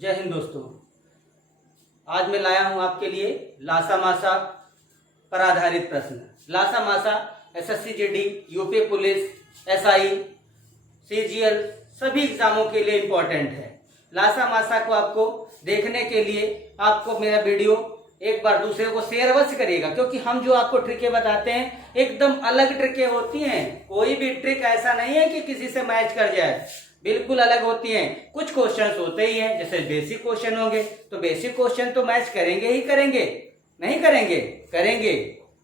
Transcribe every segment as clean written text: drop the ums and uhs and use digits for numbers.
जय हिंद दोस्तों। आज मैं लाया हूं आपके लिए लासा मासा पर आधारित प्रश्न। लासा मासा SSC GD, UP police, SI, CGL सभी एग्जामों के लिए इम्पोर्टेंट है। लासा मासा को आपको देखने के लिए आपको मेरा वीडियो एक बार दूसरे को शेयर अवश्य करिएगा, क्योंकि हम जो आपको ट्रिकें बताते हैं एकदम अलग ट्रिकें होती हैं। कोई भी ट्रिक ऐसा नहीं है कि किसी से मैच कर जाए, बिल्कुल अलग होती हैं। कुछ क्वेश्चंस होते ही हैं, जैसे बेसिक क्वेश्चन होंगे तो बेसिक क्वेश्चन तो मैच करेंगे ही करेंगे, नहीं करेंगे करेंगे,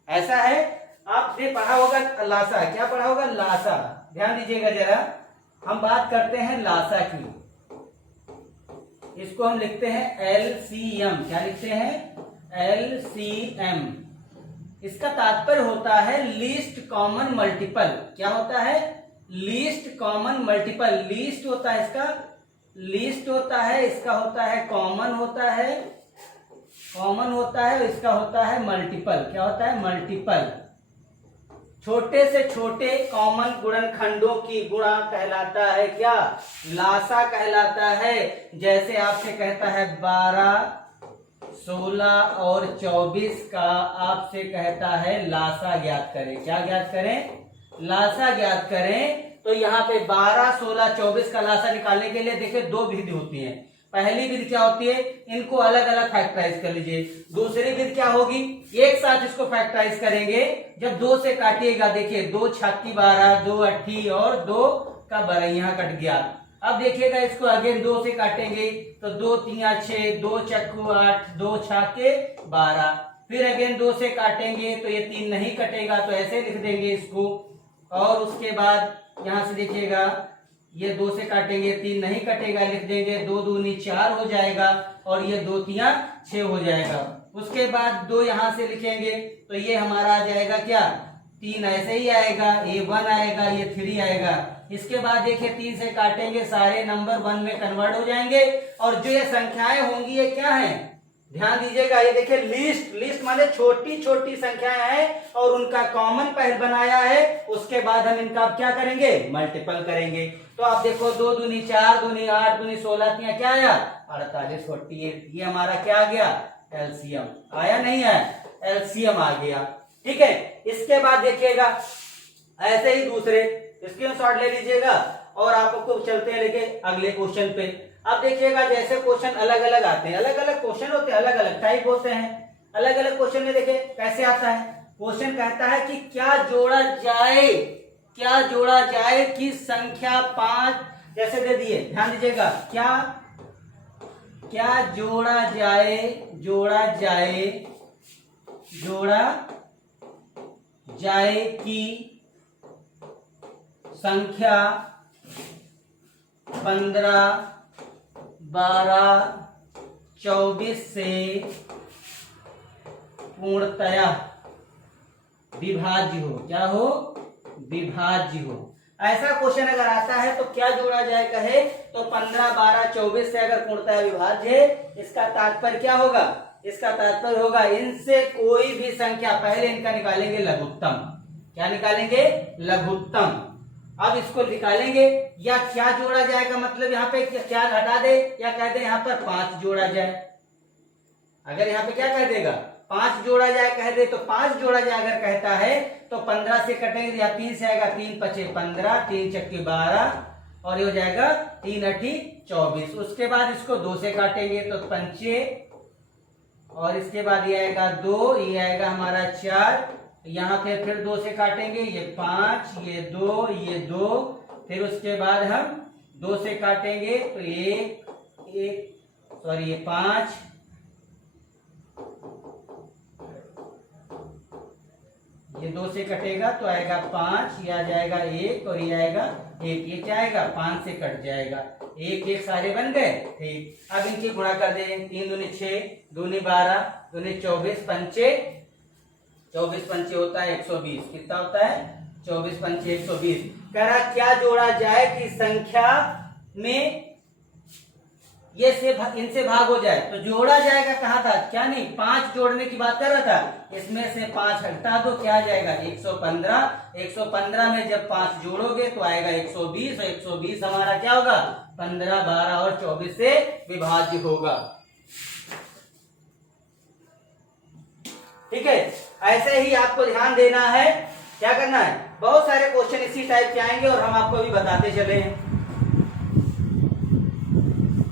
ऐसा है। आपने पढ़ा होगा लासा, क्या पढ़ा होगा? लासा। ध्यान दीजिएगा जरा, हम बात करते हैं लासा की। इसको हम लिखते हैं एलसीएम। क्या लिखते हैं? एलसीएम। इसका तात्पर्य होता है लीस्ट कॉमन मल्टीपल। क्या होता है? Least common multiple. लीस्ट होता है इसका, लीस्ट होता है, इसका होता है कॉमन होता है, कॉमन होता है, इसका होता है मल्टीपल। क्या होता है? मल्टीपल। छोटे से छोटे कॉमन गुणनखंडों की गुणा कहलाता है क्या? लासा कहलाता है। जैसे आपसे कहता है 12, 16 और 24 का आपसे कहता है लासा ज्ञात करें। क्या ज्ञात करें? लासा ज्ञात करें। तो यहाँ पे 12, 16, 24 का लासा निकालने के लिए देखिए दो विधि होती है। पहली विधि क्या होती है? इनको अलग अलग फैक्टराइज कर लीजिए। दूसरी विधि क्या होगी? एक साथ इसको फैक्टराइज करेंगे। जब 2 से काटिएगा, देखिए 2 छक्की 12, 2 अट्ठी और 2 का 12, यहाँ कट गया। अब देखिएगा इसको अगेन 2 से काटेंगे तो 2 3 6, 2 चक्कू 8, 2 छक्के 12। फिर अगेन 2 से काटेंगे तो ये 3 नहीं कटेगा, तो ऐसे लिख देंगे इसको। और उसके बाद यहां से देखिएगा ये 2 से काटेंगे, 3 नहीं कटेगा, लिख देंगे 2 दूनी 4 हो जाएगा और ये 2 तिया 6 हो जाएगा। उसके बाद 2 यहां से लिखेंगे तो ये हमारा आ जाएगा क्या? 3 ऐसे ही आएगा, ये 1 आएगा, ये 3 आएगा। इसके बाद देखिए 3 से काटेंगे, सारे नंबर 1 में कन्वर्ट हो जाएंगे। और जो ये संख्याएं होंगी ये क्या है? ध्यान दीजिएगा, ये देखिए लिस्ट। लिस्ट माने छोटी छोटी संख्याएं हैं और उनका कॉमन पहले बनाया है। उसके बाद हम इनका क्या करेंगे? मल्टीपल करेंगे। तो आप देखो 2 दूनी 4, दूनी 8, दूनी 16, क्या आया? 48, 48। ये हमारा क्या आ गया? एलसीएम आया, नहीं आया? एलसीएम आ गया। ठीक है। इसके बाद देखिएगा ऐसे ही दूसरे स्क्रीनशॉट ले लीजिएगा और आपको चलते हैं लेके अगले क्वेश्चन पे। अब देखिएगा जैसे क्वेश्चन अलग अलग आते हैं, अलग अलग क्वेश्चन होते हैं, अलग अलग टाइप होते हैं। अलग अलग क्वेश्चन में देखिए कैसे आता है। क्वेश्चन कहता है कि क्या जोड़ा जाए, क्या जोड़ा जाए कि संख्या 5 जैसे दे दिए। ध्यान दीजिएगा, क्या क्या जोड़ा जाए, जोड़ा जाए, जोड़ा जाए कि संख्या 15, 12, 24 से पूर्णतया विभाज्य हो। क्या हो? विभाज्य हो। ऐसा क्वेश्चन अगर आता है तो क्या जोड़ा जाए कहे तो 15, 12, 24 से अगर पूर्णतया विभाज्य है, इसका तात्पर्य क्या होगा? इसका तात्पर्य होगा इनसे कोई भी संख्या, पहले इनका निकालेंगे लघुत्तम। क्या निकालेंगे? लघुत्तम। अब इसको निकालेंगे। या क्या जोड़ा जाएगा मतलब यहाँ पे क्या हटा दे या कह दे यहाँ पर 5 जोड़ा जाए। अगर यहाँ पे क्या कह देगा? 5 जोड़ा जाए कह दे तो 5 जोड़ा जाए अगर कहता है तो 15 से कटेंगे या 3 से आएगा, 3 पचे 15, 3 चक्के 12 और ये हो जाएगा 3 अठी 24। उसके बाद इसको 2 से काटेंगे तो 5 और इसके बाद ये आएगा 2, ये आएगा हमारा 4। यहाँ पे फिर 2 से काटेंगे, ये 5, ये 2, ये 2। फिर उसके बाद हम 2 से काटेंगे तो ये 5, ये 2 से कटेगा तो आएगा 5, ये आ जाएगा 1 और ये आएगा 1। ये क्या आएगा? 5 से कट जाएगा, 1 1 सारे बन गए। ठीक। अब इनकी गुणा कर देंगे। 3 दूनी 6, दूनी 12, दूनी 24, 5 24 पंचे होता है 120। कितना होता है? 24 पंचे 120। कह रहा क्या जोड़ा जाए कि संख्या में ये से इनसे भाग हो जाए। तो जोड़ा जाएगा कहा था? क्या नहीं, 5 जोड़ने की बात कर रहा था। इसमें से 5 हटा दो, क्या आ जाएगा? 115। 115 में जब 5 जोड़ोगे तो आएगा 120 और 120 हमारा क्या होगा? 15, 12 और 24 से विभाज्य होगा। ठीक है, ऐसे ही आपको ध्यान देना है। क्या करना है, बहुत सारे क्वेश्चन इसी टाइप के आएंगे और हम आपको भी बताते चले हैं।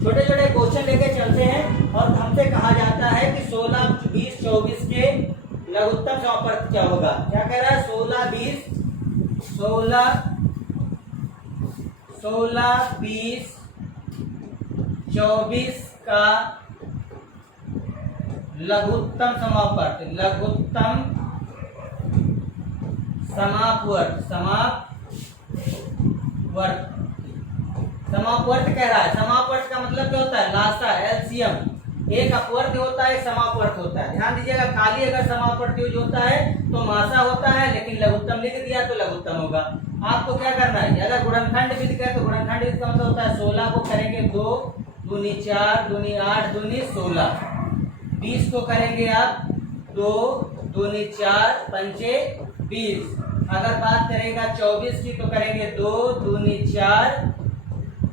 छोटे छोटे क्वेश्चन लेके चलते हैं और हमसे कहा जाता है कि 16, 20, 24 के लघुत्तम समापवर्त क्या होगा। क्या कह रहा है, 16, 20, 24 का लघुत्तम समापवर्त, लघुत्तम समापवर्त, समापवर्त कह रहा है। समापवर्त का मतलब क्या होता है, लासा, एलसीएम। एक अपवर्त होता है, समापवर्त होता है। ध्यान दीजिएगा, खाली अगर समापवर्त यूज होता है तो मासा होता है, लेकिन लघुत्तम लिख दिया तो लघुत्तम होगा। आपको क्या करना है, अगर गुणनखंड विधि कहे तो गुणनखंड विधि का मतलब होता है 16 को करेंगे 2 दूनी 4 दूनी 8 दूनी 16। 20 को करेंगे आप 2 दूनी 4 पंचे 20। अगर बात करेगा 24 की तो करेंगे 2 दूनी 4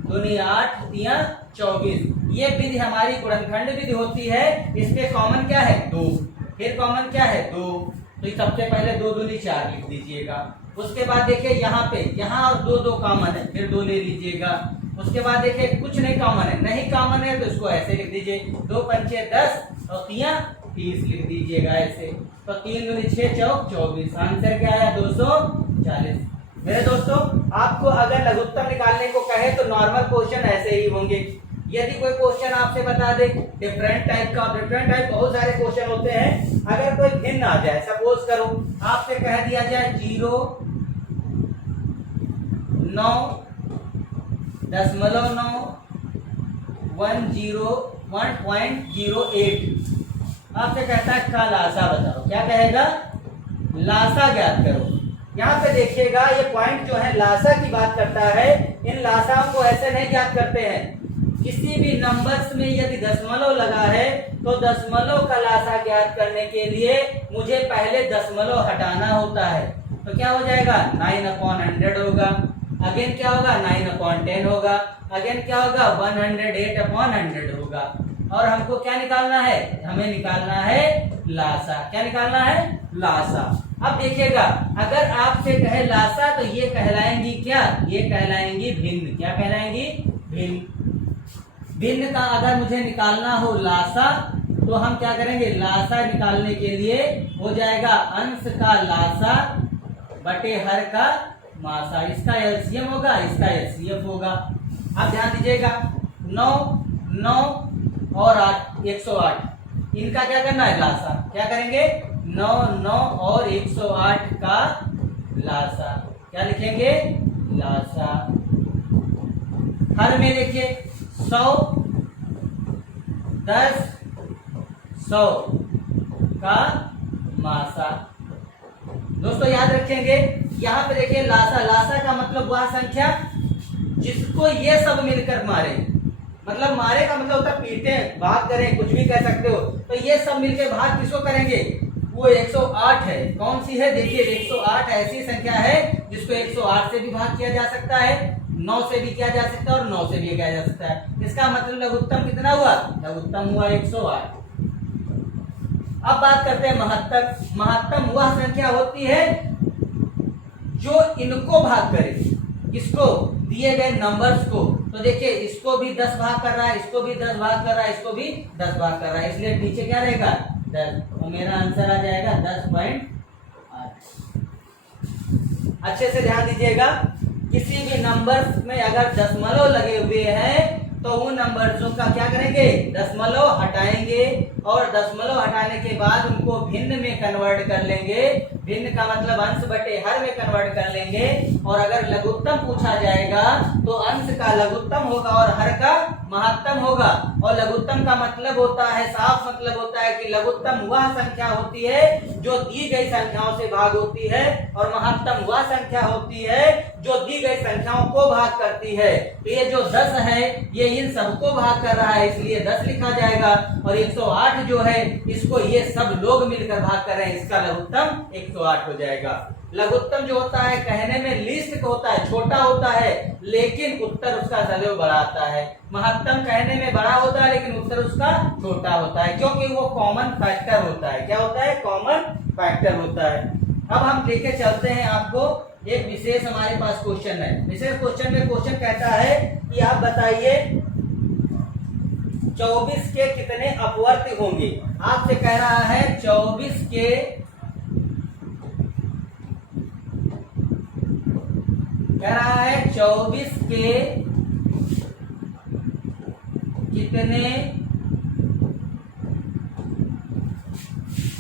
दूनी 8 तिया 24। ये विधि हमारी गुणनखंड विधि होती है। इसमें कॉमन क्या है, 2। फिर कॉमन क्या है, 2। तो सबसे पहले 2 दूनी 4 लिख दीजिएगा। उसके बाद देखिए यहाँ पे, यहाँ और 2 2 कॉमन है, फिर 2 ले लीजिएगा। उसके बाद देखिए कुछ नहीं कॉमन है, नहीं कॉमन है तो इसको ऐसे लिख दीजिए, 2 पंचे 10 और 30 लिख दीजिएगा ऐसे। तो 3 दूनी 6 चौक 24। आंसर क्या आया, 240। मेरे दोस्तों, आपको अगर लघुत्तम निकालने को कहे तो नॉर्मल क्वेश्चन ऐसे ही होंगे। यदि कोई क्वेश्चन आपसे बता दे डिफरेंट टाइप का, डिफरेंट टाइप बहुत सारे क्वेश्चन होते हैं। अगर कोई भिन्न आ जाए, सपोज करो आपसे कह दिया जाए 0, 9, 0.9, 1.08। आपसे कहता है का लासा बताओ। क्या कहेगा, लासा ज्ञात करो। यहाँ पे देखिएगा, ये पॉइंट जो है लासा की बात करता है। इन लासाओं को ऐसे नहीं ज्ञात करते हैं। किसी भी नंबर्स में यदि दशमलव लगा है तो दशमलव का लासा ज्ञात करने के लिए मुझे पहले दशमलव हटाना होता है। तो क्या हो जाएगा, 9/100 होगा। अगेन क्या होगा, 9/10 होगा। अगेन क्या होगा, 108/100 होगा। और हमको क्या निकालना है, हमें निकालना है लासा। क्या निकालना है, लासा। अब देखिएगा, अगर आपसे कहे लासा तो ये कहलाएंगी क्या, ये कहलाएंगी भिन्न। क्या कहलाएंगी, भिन्न। भिन्न का अगर मुझे निकालना हो लासा तो हम क्या करेंगे, लासा निकालने के लिए हो जाएगा अंश का लासा बटे हर का मासा। इसका एलसीएम होगा, इसका एचसीएफ होगा। अब ध्यान दीजिएगा, 9, 9 और 8, 108। इनका क्या करना है, लासा। क्या करेंगे, 9, 9 और 108 का लासा। क्या लिखेंगे, लासा। हर में देखिए 100, 10, 100 का मासा। दोस्तों याद रखेंगे, यहाँ पे देखिए लासा, लासा का मतलब वह संख्या जिसको ये सब मिलकर मारे। मतलब मारे का मतलब होता है पीटे, भाग करें, कुछ भी कह सकते हो। तो ये सब मिलकर भाग किसको करेंगे, वो 108 है। कौन सी है, देखिए 108 ऐसी संख्या है जिसको 108 से भी भाग किया जा सकता है, 9 से भी किया जा सकता है और 9 से भी किया जा सकता है। इसका मतलब लघुत्तम कितना हुआ, लघुत्तम हुआ 108। अब बात करते हैं महत्तम। महत्तम वह संख्या होती है जो इनको भाग करे, किसको, दिए गए नंबर्स को। तो देखिए इसको भी 10 भाग कर रहा है, इसको भी 10 भाग कर रहा है, इसको भी 10 भाग कर रहा है, इसलिए नीचे क्या रहेगा, 10। तो मेरा आंसर आ जाएगा 10.8। अच्छे से ध्यान दीजिएगा, किसी भी नंबर्स में अगर दशमलव लगे हुए हैं तो उन नंबर्सों का क्या करेंगे, दशमलव हटाएंगे और दशमलव हटाने के बाद उनको भिन्न में कन्वर्ट कर लेंगे। भिन्न का मतलब अंश बटे हर में कन्वर्ट कर लेंगे। और अगर लघुत्तम पूछा जाएगा तो अंश का लघुत्तम होगा और हर का महत्तम होगा। और लघुत्तम का मतलब होता है, साफ मतलब होता है कि लघुत्तम वह संख्या होती है जो दी गई संख्याओं से भाग होती है और महत्तम वह संख्या होती है जो दी गई संख्याओं को भाग करती है। तो ये जो 10 है ये इन सबको भाग कर रहा है, इसलिए 10 लिखा जाएगा। और 108 जो है इसको ये सब लोग मिलकर भाग कर रहे हैं, इसका लघुत्तम 108 हो जाएगा। लघुत्तम जो होता है कहने में लीस्ट होता है, छोटा होता है, लेकिन उत्तर उसका सदैव बड़ा आता है। महत्तम कहने में बड़ा होता है लेकिन उत्तर उसका छोटा होता है, क्योंकि वो कॉमन फैक्टर होता है। क्या होता है? कॉमन फैक्टर होता है। अब हम लेके चलते हैं आपको एक विशेष, हमारे पास क्वेश्चन है। विशेष क्वेश्चन में क्वेश्चन कहता है कि आप बताइए 24 के कितने अपवर्ती होंगे। आपसे कह रहा है 24 के कितने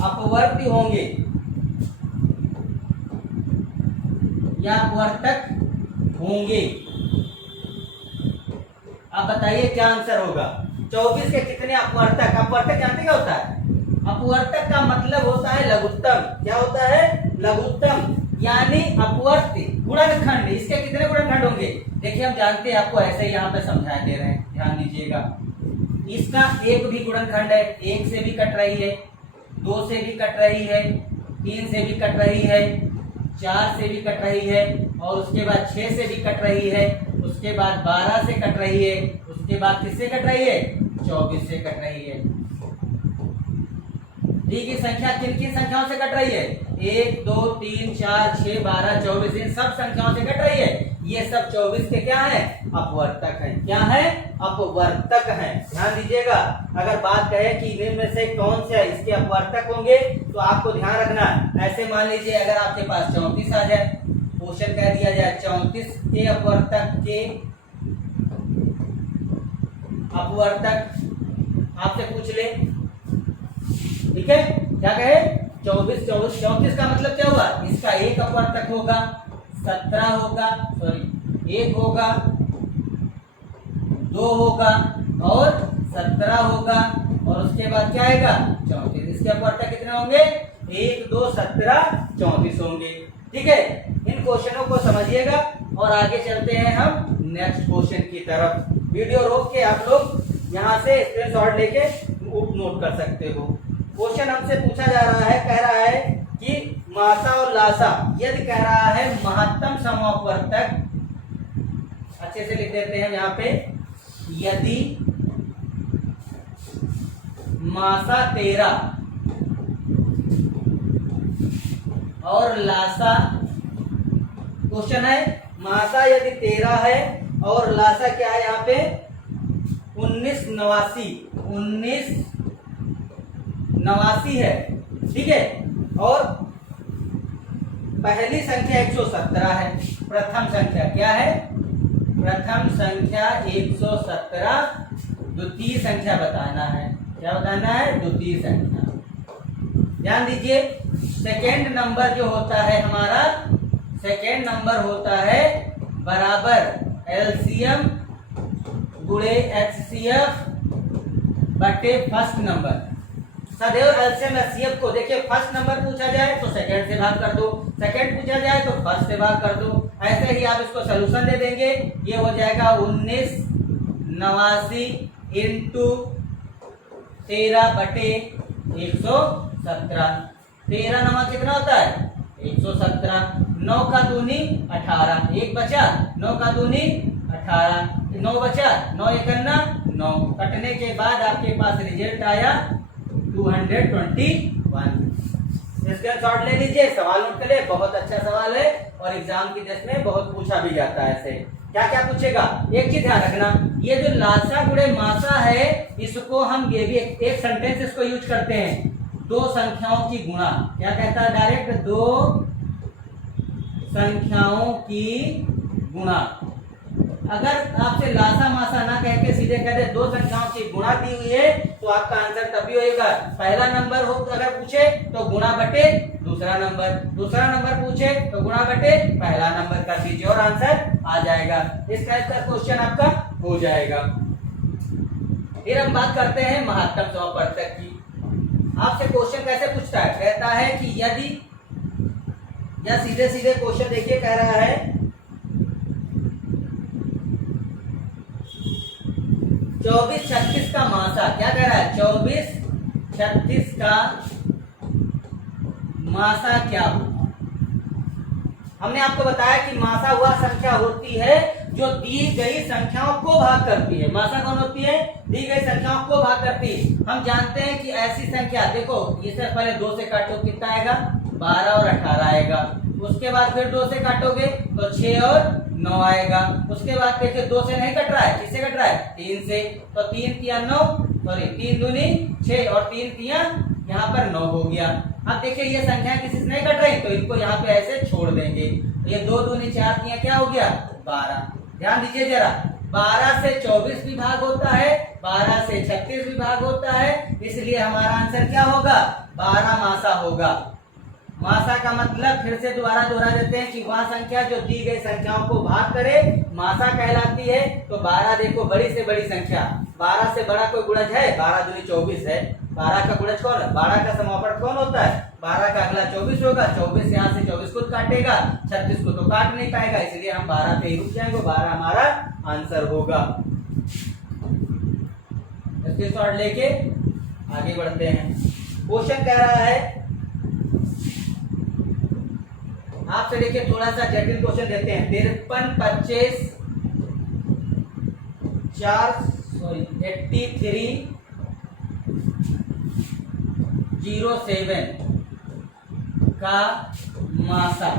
अपवर्ती होंगे या अपवर्तक होंगे। अब बताइए क्या आंसर होगा। 24 के कितने अपवर्तक। अपवर्तक जानते क्या होता है? अपवर्तक का मतलब होता है लघुत्तम। क्या होता है? लघुत्तम, यानी अपवर्ती गुणनखंड। इसके कितने गुणनखंड होंगे? देखिए हम जानते हैं, आपको ऐसे यहाँ पे समझा दे रहे हैं, ध्यान दीजिएगा। इसका एक भी गुणनखंड है, 1 से भी कट रही है, 2 से भी कट रही है, 3 से भी कट रही है, 4 से भी कट रही है, और उसके बाद 6 से भी कट रही है, उसके बाद 12 से कट रही है, उसके बाद किससे कट रही है? 24 से कट रही है। डी की संख्या किन किन संख्याओं से कट रही है? 1 2 3 4 6 12 24, इन सब संख्याओं से कट रही है। ये सब 24 के क्या है? अपवर्तक हैं। क्या है? अपवर्तक हैं। ध्यान दीजिएगा, अगर बात कहे कि इनमें में से कौन से इसके अपवर्तक होंगे, तो आपको ध्यान रखना। ऐसे मान लीजिए अगर आपके पास 34 आ जाए, क्वेश्चन कह दिया जाए 34 के अपवर्तक आपसे पूछ ले, ठीक है? क्या कहे? 34 का मतलब क्या हुआ? इसका एक अपवर्तक होगा, 17 होगा, सॉरी 1 होगा, 2 होगा और 17 होगा, और उसके बाद क्या आएगा? 34। इसके अपवर्तक कितने होंगे? 1 2 17 34 होंगे। ठीक है, इन क्वेश्चनों को समझिएगा और आगे चलते हैं हम नेक्स्ट क्वेश्चन की तरफ। वीडियो रोक के आप लोग यहाँ से स्क्रीनशॉट लेके नोट कर सकते हो। क्वेश्चन हमसे पूछा जा रहा है, कह रहा है कि मासा और लासा यदि कह रहा है महत्तम समअपवर्तक, अच्छे से लिख देते हैं यहाँ पे, यदि मासा 13 और लासा, क्वेश्चन है मासा यदि 13 है और लासा क्या है यहाँ पे? 1989 है। ठीक है, और पहली संख्या 117 है। प्रथम संख्या क्या है? प्रथम संख्या 117, द्वितीय संख्या बताना है। क्या बताना है? द्वितीय संख्या। ध्यान दीजिए, सेकेंड नंबर जो होता है हमारा, सेकेंड नंबर होता है बराबर एलसीएम गुणे एचसीएफ बटे फर्स्ट नंबर। सदैव एलसीएम एचसीएफ को देखिए, फर्स्ट नंबर पूछा जाए तो सेकेंड से भाग कर दो, सेकेंड पूछा जाए तो फर्स्ट से भाग कर दो। ऐसे ही आप इसको सोल्यूशन दे देंगे, ये हो जाएगा 1989 इंटू 13 बटे 117। 13 नवा कितना होता है? 117। 9 का दूनी 18, 1 बचा, 9 का दूनी 18, 9 बचा, 9 एकन्ना 9, कटने के बाद आपके पास रिजल्ट आया 221। इसका शॉर्ट ले लीजिए, सवाल नोट कर ले, बहुत अच्छा सवाल है और एग्जाम की दृष्टि में बहुत पूछा भी जाता है। ऐसे क्या क्या पूछेगा, एक चीज ध्यान रखना, ये जो लासा गुणे मासा है, इसको हम ये भी एक सेंटेंस इसको यूज करते हैं, दो संख्याओं की गुणा। क्या कहता है? डायरेक्ट दो संख्याओं की गुणा। अगर आपसे लासा मासा ना कह के सीधे कह दे दो संख्याओं की गुणा दी हुई है, तो आपका आंसर तभी होगा, पहला नंबर हो अगर पूछे तो गुणा बटे दूसरा नंबर, दूसरा नंबर पूछे तो गुणा बटे पहला नंबर कर दीजिए और आंसर आ जाएगा। इस टाइप का क्वेश्चन आपका हो जाएगा। फिर हम बात करते हैं महत्तम समअपवर्तक की। आपसे क्वेश्चन कैसे पूछता है? कहता है कि यदि, या सीधे सीधे क्वेश्चन देखिए, कह रहा है 24-36 का मासा। क्या कह रहा है? 24-36 का मासा क्या होगा? हमने आपको बताया कि मासा वह संख्या होती है जो दी गई संख्याओं को भाग करती है। मासा कौन होती है? दी गई संख्याओं को भाग करती है। हम जानते हैं कि ऐसी संख्या, देखो इसे पहले 2 से काटो, कितना आएगा? 12 और 18 आएगा। उसके बाद फिर 2 से काटोगे तो 6 और 9 आएगा। उसके बाद देखिए 2 से नहीं कट रहा है, किससे कट रहा है? 3 से। तो 3 तिया 9, सॉरी 3 दूनी 6 और 3 तिया यहाँ पर 9 हो गया। अब देखिए ये संख्या किसी से नहीं कट रही, तो इनको यहाँ पे ऐसे छोड़ देंगे। तो ये 2 दूनी 4 तिया क्या हो गया? 12। ध्यान दीजिए जरा, 12 से 24 भी भाग होता है, 12 से 36 भी भाग होता है, इसलिए हमारा आंसर क्या होगा? 12 मासा होगा। मासा का मतलब फिर से दोबारा दोहरा देते हैं कि वह संख्या जो दी गई संख्याओं को भाग करे मासा कहलाती है। तो 12 देखो बड़ी से बड़ी संख्या, 12 से बड़ा कोई गुणज है? 12 दूनी 24 है। 12 का गुणज कौन है? 12 का समापन कौन होता है? 12 का अगला 24 होगा। 24 यहाँ से 24 खुद काटेगा, 36 को तो काट नहीं पाएगा, इसलिए हम 12 पे ही रुक जाएंगे। 12 हमारा आंसर होगा। स्क्रीनशॉट लेके आगे बढ़ते हैं। क्वेश्चन कह रहा है, आपसे देखिए थोड़ा सा जटिल क्वेश्चन देते हैं। 53 25 83 07 का मासा।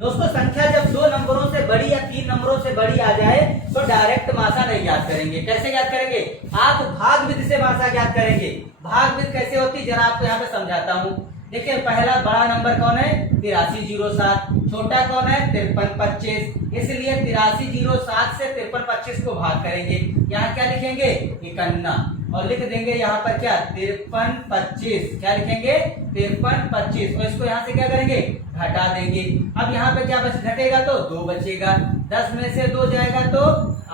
दोस्तों संख्या जब 2 नंबरों से बड़ी या 3 नंबरों से बड़ी आ जाए तो डायरेक्ट मासा नहीं याद करेंगे। कैसे याद करेंगे? आप भाग विधि से मासा याद करेंगे। भाग विधि कैसे होती जरा आपको यहाँ पे समझाता हूँ। देखिए पहला बड़ा नंबर कौन है? 8307। छोटा कौन है? 5325। इसलिए 8307 से 5325 को भाग करेंगे। यहाँ क्या लिखेंगे? 51 और लिख देंगे यहाँ पर क्या? 5325। क्या लिखेंगे? 5325। और इसको यहाँ से क्या करेंगे? घटा देंगे। अब यहाँ पे क्या घटेगा? तो 2 बचेगा। 10 में से 2 जाएगा तो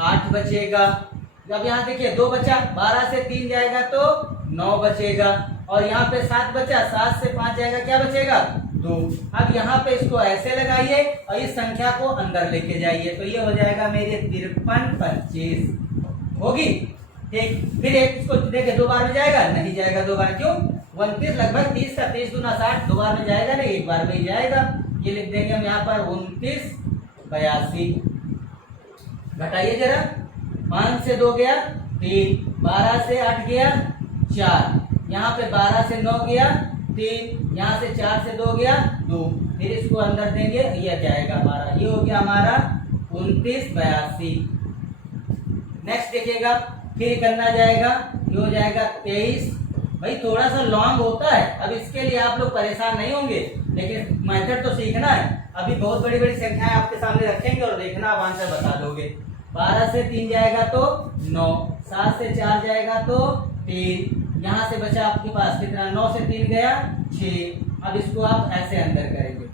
8 बचेगा। जब यहाँ देखिए 2 बचा, 12 से 3 जाएगा तो 9 बचेगा। और यहाँ पे 7 बचा, 7 से 5 जाएगा, क्या बचेगा? 2। अब यहाँ पे इसको ऐसे लगाइए और इस संख्या को अंदर लेके जाइए, तो ये हो जाएगा मेरे 5325 होगी। ठीक, फिर एक इसको देखिए 2 बार में जाएगा? नहीं जाएगा 2 बार। क्यों? 29 लगभग 30 का 30 दूना 60, 2 बार में जाएगा नहीं, 1 बार में ही जाएगा। ये लिख देंगे हम यहाँ पर 29 82। घटाइए जरा, 5 से 2 गया 3, 12 से 8 गया 4, यहाँ पे 12 से 9 गया 3, यहाँ से 4 से 2 गया 2। फिर इसको अंदर देंगे, ये जाएगा हमारा, ये हो गया हमारा 29 82। नेक्स्ट देखिएगा, फिर करना जाएगा, ये हो जाएगा 23। भाई थोड़ा सा लॉन्ग होता है, अब इसके लिए आप लोग परेशान नहीं होंगे, लेकिन मेथड तो सीखना है। अभी बहुत बड़ी बड़ी संख्याएं आपके सामने रखेंगे और देखना आप आंसर बता दोगे। 12 से 3 जाएगा तो 9, 7 से 4 जाएगा तो 3, यहाँ से बचा आपके पास कितना? 9 से 3 गया 6। अब इसको आप ऐसे अंदर करेंगे।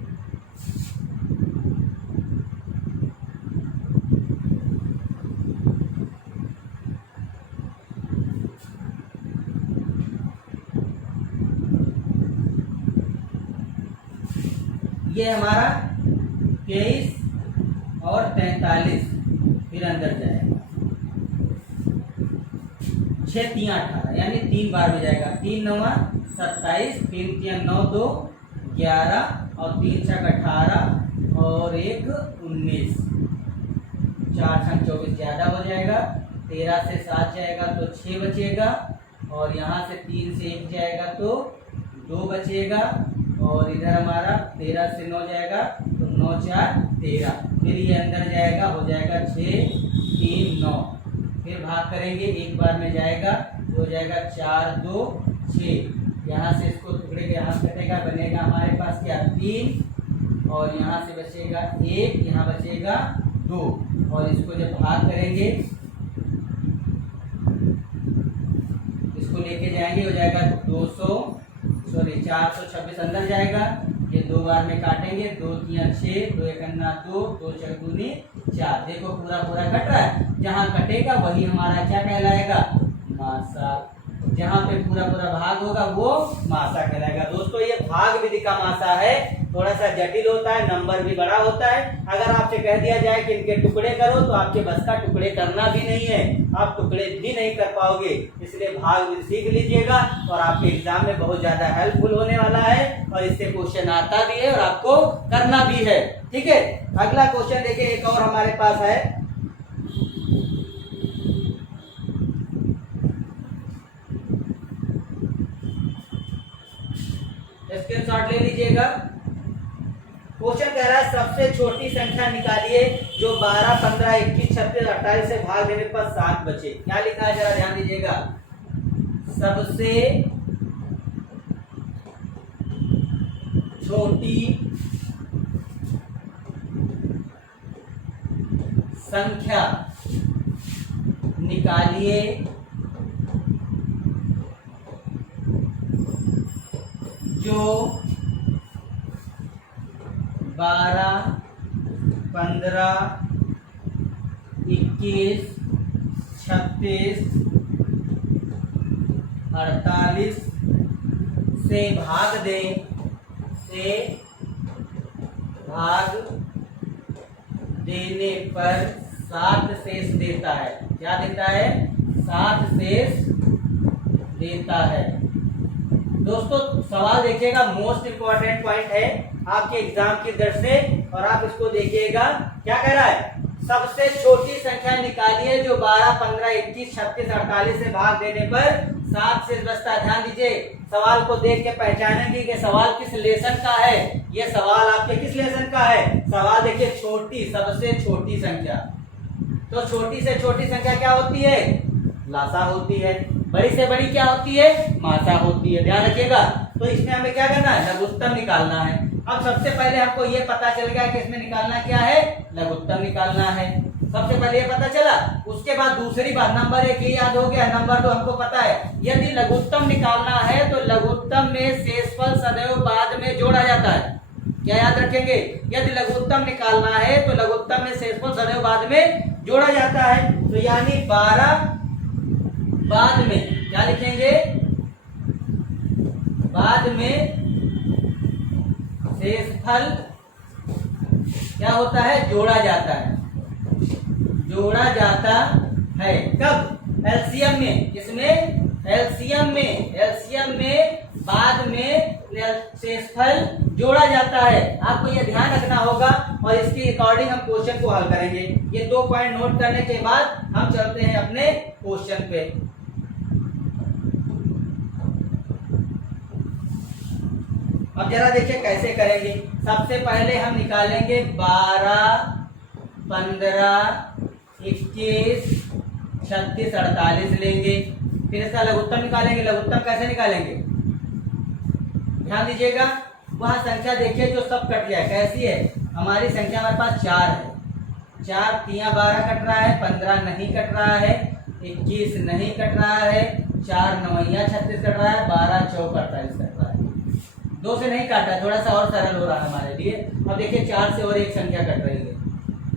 ये हमारा 23 और 43 फिर अंदर जाएगा। 6 3 18 यानी 3 बार में जाएगा। 3 9 27, 3 3 9 2 11 और 3 6 18 और 1 19, 4 6 24 ज्यादा हो जाएगा। 13 से 7 जाएगा तो 6 बचेगा और यहाँ से 3 से 1 जाएगा तो 2 बचेगा। और इधर हमारा 13 से 9 जाएगा तो 9 4 13, फिर ये अंदर जाएगा, हो जाएगा 6 3 9। फिर भाग करेंगे, एक बार में जाएगा, हो जाएगा 4 2 6। यहाँ से इसको टुकड़े के यहाँ कटेगा, बनेगा हमारे पास क्या? 3 और यहाँ से बचेगा 1, यहाँ बचेगा 2। और इसको जब भाग करेंगे, इसको लेके जाएंगे, हो जाएगा 426 अंदर जाएगा। ये 2 बार में काटेंगे, 2 3 6, 2 1 2, 2 4 दूनी 4। देखो पूरा पूरा कट रहा है, जहाँ कटेगा वही हमारा क्या कहलाएगा? मासा। जहाँ पे पूरा पूरा भाग होगा वो मासा कहलाएगा। दोस्तों ये भाग विधि का मासा है, थोड़ा सा जटिल होता है, नंबर भी बड़ा होता है। अगर आपसे कह दिया जाए कि इनके टुकड़े करो तो आपके बस का टुकड़े करना भी नहीं है, आप टुकड़े भी नहीं कर पाओगे। इसलिए भाग भी सीख लीजिएगा और आपके एग्जाम में बहुत ज्यादा हेल्पफुल होने वाला है और इससे क्वेश्चन आता भी है और आपको करना भी है। ठीक है, अगला क्वेश्चन देखिए, एक और हमारे पास है। स्क्रीनशॉट ले लीजिएगा। क्वेश्चन कह रहा है सबसे छोटी संख्या निकालिए जो 12, 15, 21, 36, 48 से भाग देने पर 7 बचे। क्या लिखा है जरा ध्यान दीजिएगा। सबसे छोटी संख्या निकालिए जो 12, 15, 21, 36, 48 से भाग देने पर 7 शेष देता है। क्या देता है? 7 शेष देता है। दोस्तों सवाल देखिएगा, मोस्ट इंपॉर्टेंट पॉइंट है आपके एग्जाम की दृष्टि से, और आप इसको देखिएगा। क्या कह रहा है? सबसे छोटी संख्या निकालिए जो 12, 15, 21, 36, 48 से भाग देने पर 7 शेष बचता है। ध्यान दीजिए, सवाल को देख के पहचानेंगे कि सवाल किस लेसन का है। ये सवाल आपके किस लेसन का है? सवाल देखिए, छोटी, सबसे छोटी संख्या। तो छोटी से छोटी संख्या क्या होती है? लासा होती है। बड़ी से बड़ी क्या होती है? मासा होती है। ध्यान रखिएगा। तो इसमें हमें क्या करना है? लघुत्तम निकालना है। अब सबसे पहले हमको ये पता चल गया कि इसमें निकालना क्या है? लघुत्तम निकालना है। सबसे पहले ये पता चला। उसके बाद दूसरी बात, नंबर 1 ये याद हो गया, नंबर 2 हमको पता है यदि लघुत्तम निकालना है तो लघुत्तम में शेषफल सदैव बाद में जोड़ा जाता है। क्या याद रखेंगे? यदि लघुत्तम निकालना है तो लघुत्तम में शेषफल सदैव बाद में जोड़ा जाता है। तो यानी 12 बाद में क्या लिखेंगे? बाद में शेषफल क्या होता है? जोड़ा जाता है। जोड़ा जाता है कब? एलसीएम में। किसमें? एलसीएम में। एलसीएम में बाद में शेषफल जोड़ा जाता है। आपको यह ध्यान रखना होगा और इसके अकॉर्डिंग हम क्वेश्चन को हल करेंगे। ये 2 पॉइंट नोट करने के बाद हम चलते हैं अपने क्वेश्चन पे। अब जरा देखिए कैसे करेंगे। सबसे पहले हम निकालेंगे 12, 15, 21, 36, 48 लेंगे। फिर इसका लघुत्तम निकालेंगे। लघुत्तम कैसे निकालेंगे? ध्यान दीजिएगा, वह संख्या देखिए जो सब कट जाए। कैसी है? हमारी संख्या हमारे पास 4 है। 4 3 12 कट रहा है, 15 नहीं कट रहा है, 21 नहीं कट रहा है, 4 9 36 कट रहा है, 12 4 48 कट रहा है। 2 से नहीं काटा, थोड़ा सा और सरल हो रहा है हमारे लिए। अब देखिए 4 से और एक संख्या कट रही है।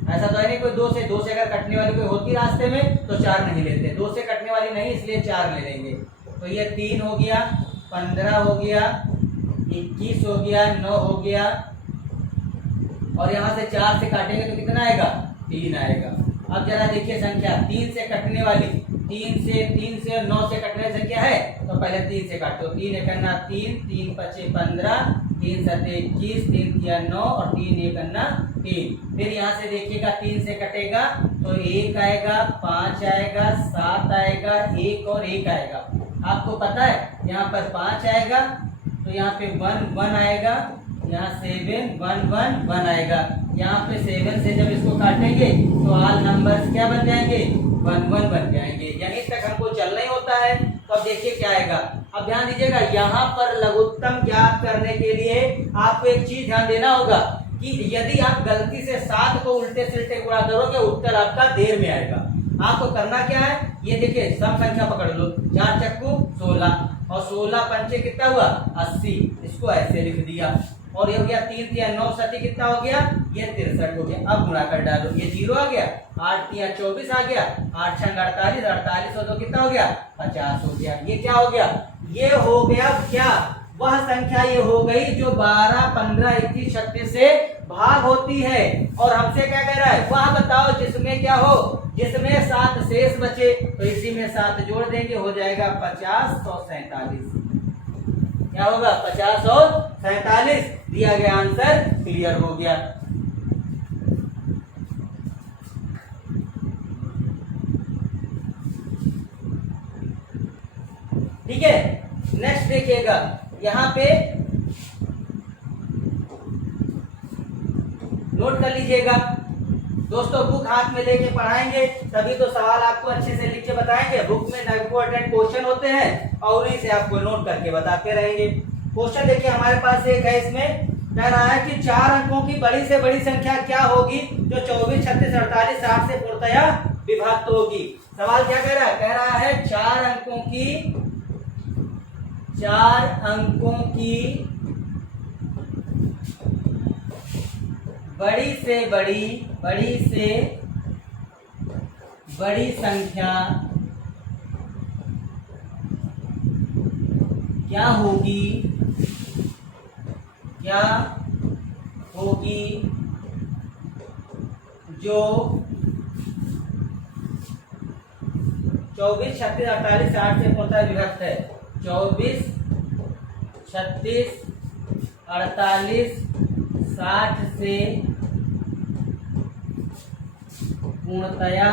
ऐसा तो है नहीं कोई 2 से अगर कटने वाली कोई होती रास्ते में तो 4 नहीं लेते। 2 से कटने वाली नहीं, इसलिए 4 ले लेंगे। तो ये 3 हो गया, 15 हो गया, 21 हो गया, 9 हो गया, और यहाँ से 4 से काटेंगे तो कितना आएगा? 3 आएगा। अब जरा देखिए संख्या 3 से कटने वाली, 3 से और 9 से कटने वाली संख्या है तो पहले 3 से काटो। 3 एकन्ना 3, 3 पचे 15, 3 सते 21, 3 तिया 9 और 3 एकन्ना 3। फिर यहाँ से देखिएगा 3 से कटेगा तो 1 आएगा, 5 आएगा, 7 आएगा, 1 और 1 आएगा। आपको पता है यहाँ पर 5 आएगा तो यहाँ पे 1 1 आएगा, यहाँ 7 1 1 1 आएगा। यहाँ पे 7 से जब इसको काटेंगे तो ऑल नंबर्स क्या बन जाएंगे? 1 1 बन जाएंगे। यानी तक हमको चलना ही होता है। तो अब देखिए क्या आएगा। अब ध्यान दीजिएगा, यहाँ पर लघुत्तम ज्ञात करने के लिए आपको एक चीज ध्यान देना होगा कि यदि आप गलती से 7 को उल्टे सिल्टे गुणा करोगे उत्तर आपका देर में आएगा। आपको करना क्या है? ये देखिए सम संख्या पकड़ लो, 4 चक्कू 16 और 16 पंचे कितना हुआ? 80। इसको ऐसे लिख दिया और ये हो गया 3 तिया 9 सती कितना हो गया? ये 63 हो गया। अब गुणा कर डालो, ये 0 आ गया, 8 तिया 24 आ गया, 8 छंग 48, 48 और 2 कितना हो गया? 50 हो गया। ये क्या हो गया? ये हो गया क्या? वह संख्या ये हो गई जो 12, 15, 21, 36 से भाग होती है। और हमसे क्या कह रहा है, वह बताओ जिसमें क्या हो, जिसमें 7 शेष बचे, तो इसी में 7 जोड़ देंगे, हो जाएगा 50 और 47। क्या होगा, 50 और 47। दिया गया आंसर क्लियर हो गया। ठीक है, नेक्स्ट देखिएगा, यहाँ पे नोट कर लीजिएगा दोस्तों, बुक हाथ में लेके पढ़ाएंगे तभी तो सवाल आपको अच्छे से लिख के बताएंगे। बुक में इंपॉर्टेंट क्वेश्चन होते हैं और उन्हीं से आपको नोट करके बताते रहेंगे। क्वेश्चन देखिए हमारे पास एक है, इसमें कह रहा है कि 4 अंकों की बड़ी से बड़ी संख्या क्या होगी जो 24, 36, 48, 60 से पूर्णतया विभक्त होगी। सवाल क्या कह रहा है, कह रहा है 4 अंकों की बड़ी से बड़ी संख्या क्या होगी जो 24, 36, 48, 60 से पूर्णतः विभक्त है। 24, 36, 48, 60 से पूर्णतया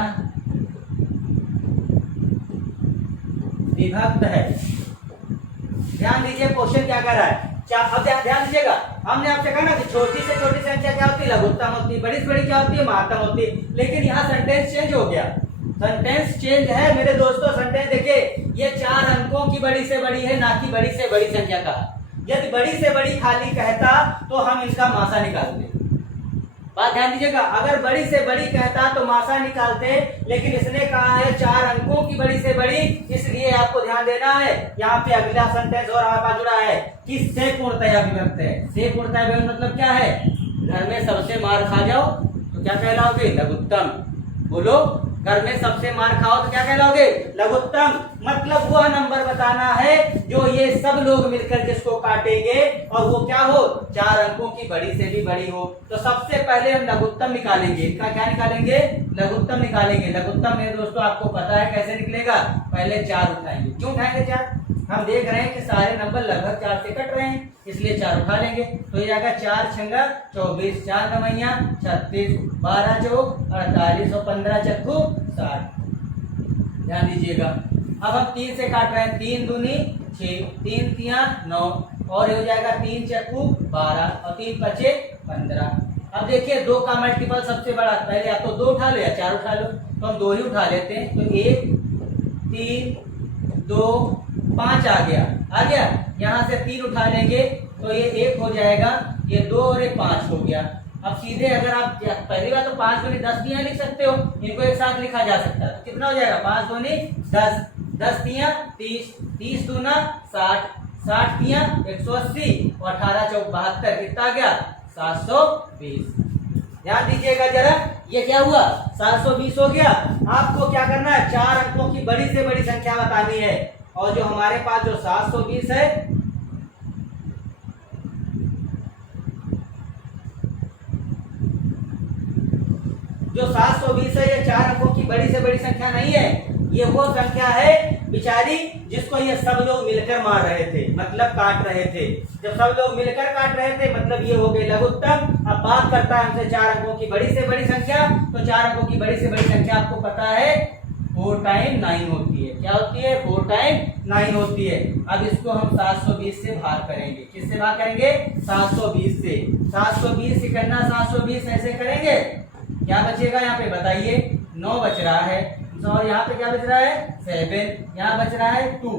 विभक्त है। ध्यान दीजिए क्वेश्चन क्या कर रहा है। अब ध्यान दीजिएगा, हमने आपसे कहा ना कि छोटी से छोटी संख्या क्या होती है, लघुत्तम होती है, बड़ी से बड़ी क्या होती है, महत्तम होती है। लेकिन यहाँ सेंटेंस चेंज हो गया, सेंटेंस चेंज है मेरे दोस्तों। सेंटेंस देखिए, ये 4 अंकों की बड़ी से बड़ी है, ना कि बड़ी से बड़ी संख्या का। यदि बड़ी से बड़ी खाली कहता तो हम इसका मासा निकालते। बात ध्यान दीजिएगा, अगर बड़ी से बड़ी कहता तो मासा निकालते, लेकिन इसने कहा है 4 अंकों की बड़ी से बड़ी, इसलिए आपको ध्यान देना है। यहाँ पे अगला सेंटेंस और आपका जुड़ा है कि से पूर्णतया विभक्त है। से पूर्णतया विभक्त मतलब क्या है, घर में सबसे मार खा जाओ तो क्या कहलाओगे, लघुत्तम। बोलो, घर में सबसे मार खाओ तो क्या कहलाओगे, लघुत्तम। मतलब वह नंबर बताना है जो ये सब लोग मिलकर जिसको काटेंगे और वो क्या हो, 4 अंकों की बड़ी से भी बड़ी हो। तो सबसे पहले हम लघुत्तम निकालेंगे। इनका क्या निकालेंगे, लघुत्तम निकालेंगे। लघुत्तम मेरे दोस्तों आपको पता है कैसे निकलेगा, पहले 4 उठाएंगे। क्यों उठाएंगे 4, हम देख रहे हैं कि सारे नंबर लगभग 4 से कट रहे हैं, इसलिए 4 उठा लेंगे। तो ये आएगा 4 छंगा 24, 4 नमैया 36, 12 चौक 48 और 15 चक्कू 60। ध्यान दीजिएगा, अब हम 3 से काट रहे हैं। 3 दूनी 6, 3 तिया 9 और हो जाएगा 3 चक्कू 12 और 3 पचे 15। अब देखिए 2 का मल्टीपल सबसे बड़ा, पहले या तो 2 उठा लो या 4 उठा लो, तो हम 2 ही उठा लेते हैं। तो 1, 3, 2, 5 आ गया। यहाँ से 3 उठा लेंगे तो ये 1 हो जाएगा, ये 2 और ये 5 हो गया। अब सीधे अगर आप पहली बार तो 5 दूनी 10 तिया लिख सकते हो, इनको एक साथ लिखा जा सकता है। कितना हो जाएगा, 5 दूनी 10, 10 तिया 30, 30 दूना 60, 60 तिया 180 और 18 चौक 72, कितना आ गया, 720। ध्यान दीजिएगा जरा, ये क्या हुआ, 720 हो गया। आपको क्या करना है, 4 अंकों की बड़ी से बड़ी संख्या बतानी है। और जो हमारे पास जो 720 है, जो 720 है, ये 4 अंकों की बड़ी से बड़ी संख्या नहीं है। ये वो संख्या है बिचारी जिसको ये सब लोग मिलकर मार रहे थे, मतलब काट रहे थे। जब सब लोग मिलकर काट रहे थे मतलब ये हो गई लघुत्तम। अब बात करता है हमसे 4 अंकों की बड़ी से बड़ी संख्या। तो 4 अंकों की बड़ी से बड़ी संख्या आपको पता है 4 टाइम 9 होती है। क्या होती है, 4 टाइम 9 होती है। अब इसको हम 720 से भाग करेंगे। किससे भाग करेंगे, 720 से। 720 से करना, 720 ऐसे करेंगे, क्या बचेगा यहाँ पे बताइए, 9 बच रहा है। और यहाँ पे क्या बच रहा है, 7, यहाँ बच रहा है 2,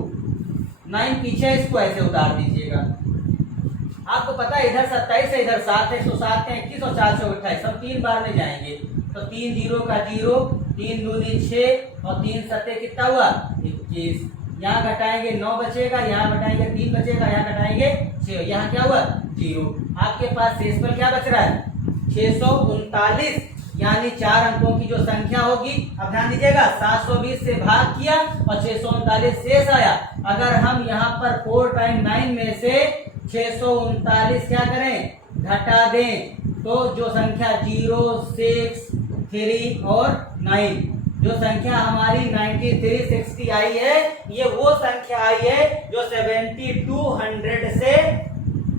9 पीछे, इसको ऐसे उतार दीजिएगा। आपको पता है इधर 27 है, इधर 7 है, 107 है, 21 और 4 28, सब 3 बार में जाएंगे। तो 3 0 का 0, 3 दूनी 6 और 3 सत्ते कितना हुआ, 21। यहाँ घटाएंगे 9 बचेगा, यहाँ घटाएंगे 3 बचेगा, यहाँ घटाएंगे 6, यहाँ क्या हुआ 0। आपके पास शेष पर क्या बच रहा है, 639 यानी 4 अंकों की जो संख्या होगी। अब ध्यान दीजिएगा 720 से भाग किया और 639 शेष आया। अगर हम यहाँ पर 4 टाइम 9 में से 639 क्या करें घटा दें तो जो संख्या 0, 6, 3 और 9 जो संख्या हमारी 93, 60 आई है, ये वो संख्या आई है जो 7200 से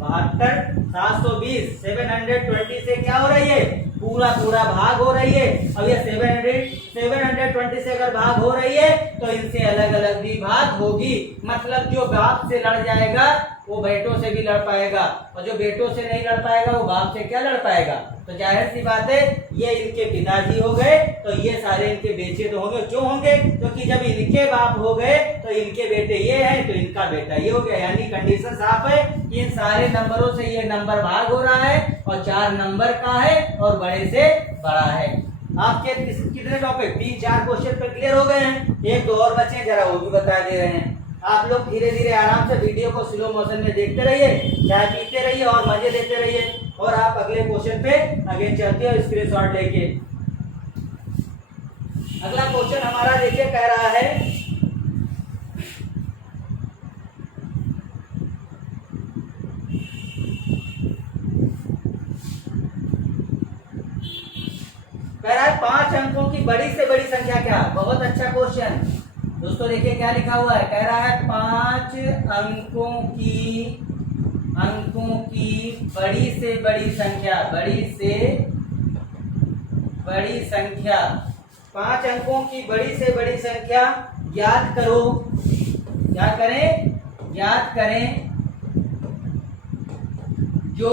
720 720 से क्या हो रही है पूरा भाग हो रही है। अब ये 720 से अगर भाग हो रही है तो इनसे अलग अलग भी भाग होगी। मतलब जो बाप से लड़ जाएगा वो बेटों से भी लड़ पाएगा और जो बेटों से नहीं लड़ पाएगा वो बाप से क्या लड़ पाएगा। तो जाहिर सी बात है ये इनके पिताजी हो गए तो ये सारे इनके बेटे तो होंगे। क्यों होंगे? क्योंकि जब इनके बाप हो गए तो इनके बेटे ये हैं तो इनका बेटा ये हो गया। यानी कंडीशन साफ है कि इन सारे नंबरों से ये नंबर भाग हो रहा है और 4 नंबर का है और बड़े से बड़ा है। आपके कितने टॉपिक 3-4 क्वेश्चन पे क्लियर हो गए हैं। 1-2 और बचे हैं, जरा वो भी बता दे रहे हैं। आप लोग धीरे धीरे आराम से वीडियो को स्लो मोशन में देखते रहिए, चाय पीते रहिए और मजे लेते रहिए और आप अगले क्वेश्चन पे आगे चलते हो स्क्रीनशॉट लेके। अगला क्वेश्चन हमारा देखिए कह रहा है कह रहा है 5 अंकों की बड़ी से बड़ी संख्या क्या। बहुत अच्छा क्वेश्चन दोस्तों। देखिए क्या लिखा हुआ है, कह रहा है 5 अंकों की बड़ी से बड़ी संख्या, बड़ी से बड़ी संख्या, 5 अंकों की बड़ी से बड़ी संख्या याद करो। क्या करें? याद करें जो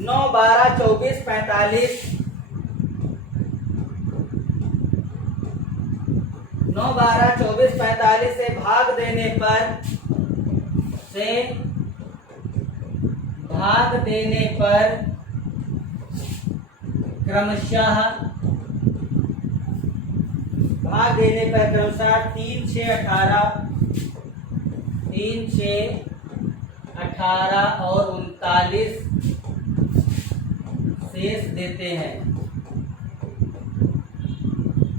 9, 12, 24, 45 9, 12, 24, 45 से भाग देने पर क्रमशः 3, 6, 18 और 39 शेष देते हैं।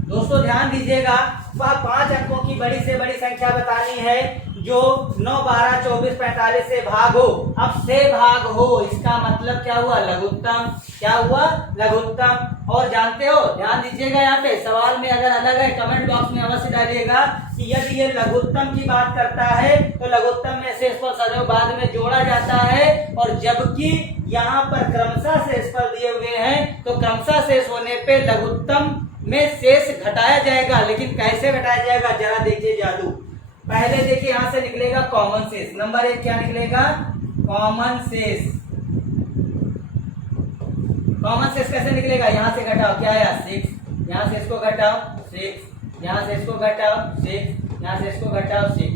दोस्तों ध्यान दीजिएगा, वह 5 अंकों की बड़ी से बड़ी संख्या बतानी है जो 9, 12, 24, 45 से भाग हो। अब से भाग हो इसका मतलब क्या हुआ? लघुत्तम। क्या हुआ? लघुत्तम। और जानते हो, ध्यान दीजिएगा यहाँ पे सवाल में अगर अलग है कमेंट बॉक्स में अवश्य डालिएगा कि यदि ये लघुत्तम की बात करता है तो लघुत्तम में शेषफल सदैव बाद में जोड़ा जाता है और जबकि यहाँ पर क्रमशः शेषफल दिए हुए हैं तो क्रमशः शेष होने पे लघुत्तम में शेष घटाया जाएगा। लेकिन कैसे घटाया जाएगा जरा देखिए जादू। पहले देखिए यहां से निकलेगा कॉमन शेष। नंबर 1 क्या निकलेगा? कॉमन शेष। कॉमन शेष कैसे निकलेगा? यहां से घटाओ, क्या आया? 6। यहां से इसको घटाओ 6, यहां से इसको घटाओ 6, यहां से इसको घटाओ 6।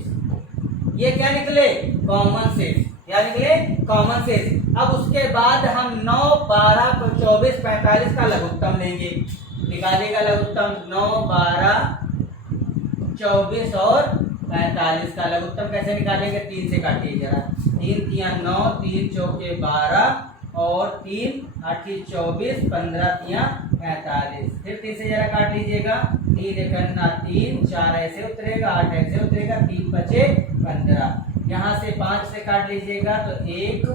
ये क्या निकले? कॉमन शेष। क्या निकले? कॉमन शेष। अब उसके बाद हम 9, 12, 24, 45 का लघुत्तम लेंगे। निकालेगा लघुत्तम 9, 12, 24 और 45 का लघुत्तम कैसे निकालेंगे? 3 से काटिए जरा। 3 तिया 9, 3 चौके 12 और 3 8 24, 15 तिया 45। फिर 3 से जरा काट लीजिएगा। 3 एकन्ना 3, 4 ऐसे उतरेगा, 8 ऐसे उतरेगा, 3 बचे 15। यहाँ से 5 से काट लीजिएगा तो 1,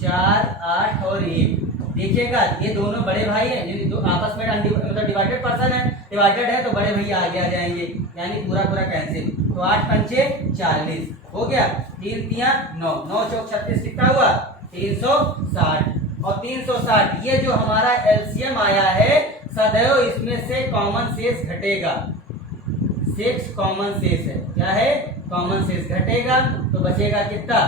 4, 8 और 1। देखिएगा ये दोनों बड़े भाई हैं, यदि दो आपस में मतलब डिवाइडेड पर्सन है, डिवाइडेड है तो बड़े भैया आगे आ जाएंगे, यानी पूरा कैंसिल। तो 8 पंचे 40 हो गया। 3 तिया 9, 9 चौक 36 कितना हुआ? 360। और 360 ये जो हमारा एलसीएम आया है सदैव इसमें से कॉमन शेष घटेगा। 6 कॉमन शेष है। क्या है? कॉमन शेष घटेगा तो बचेगा कितना?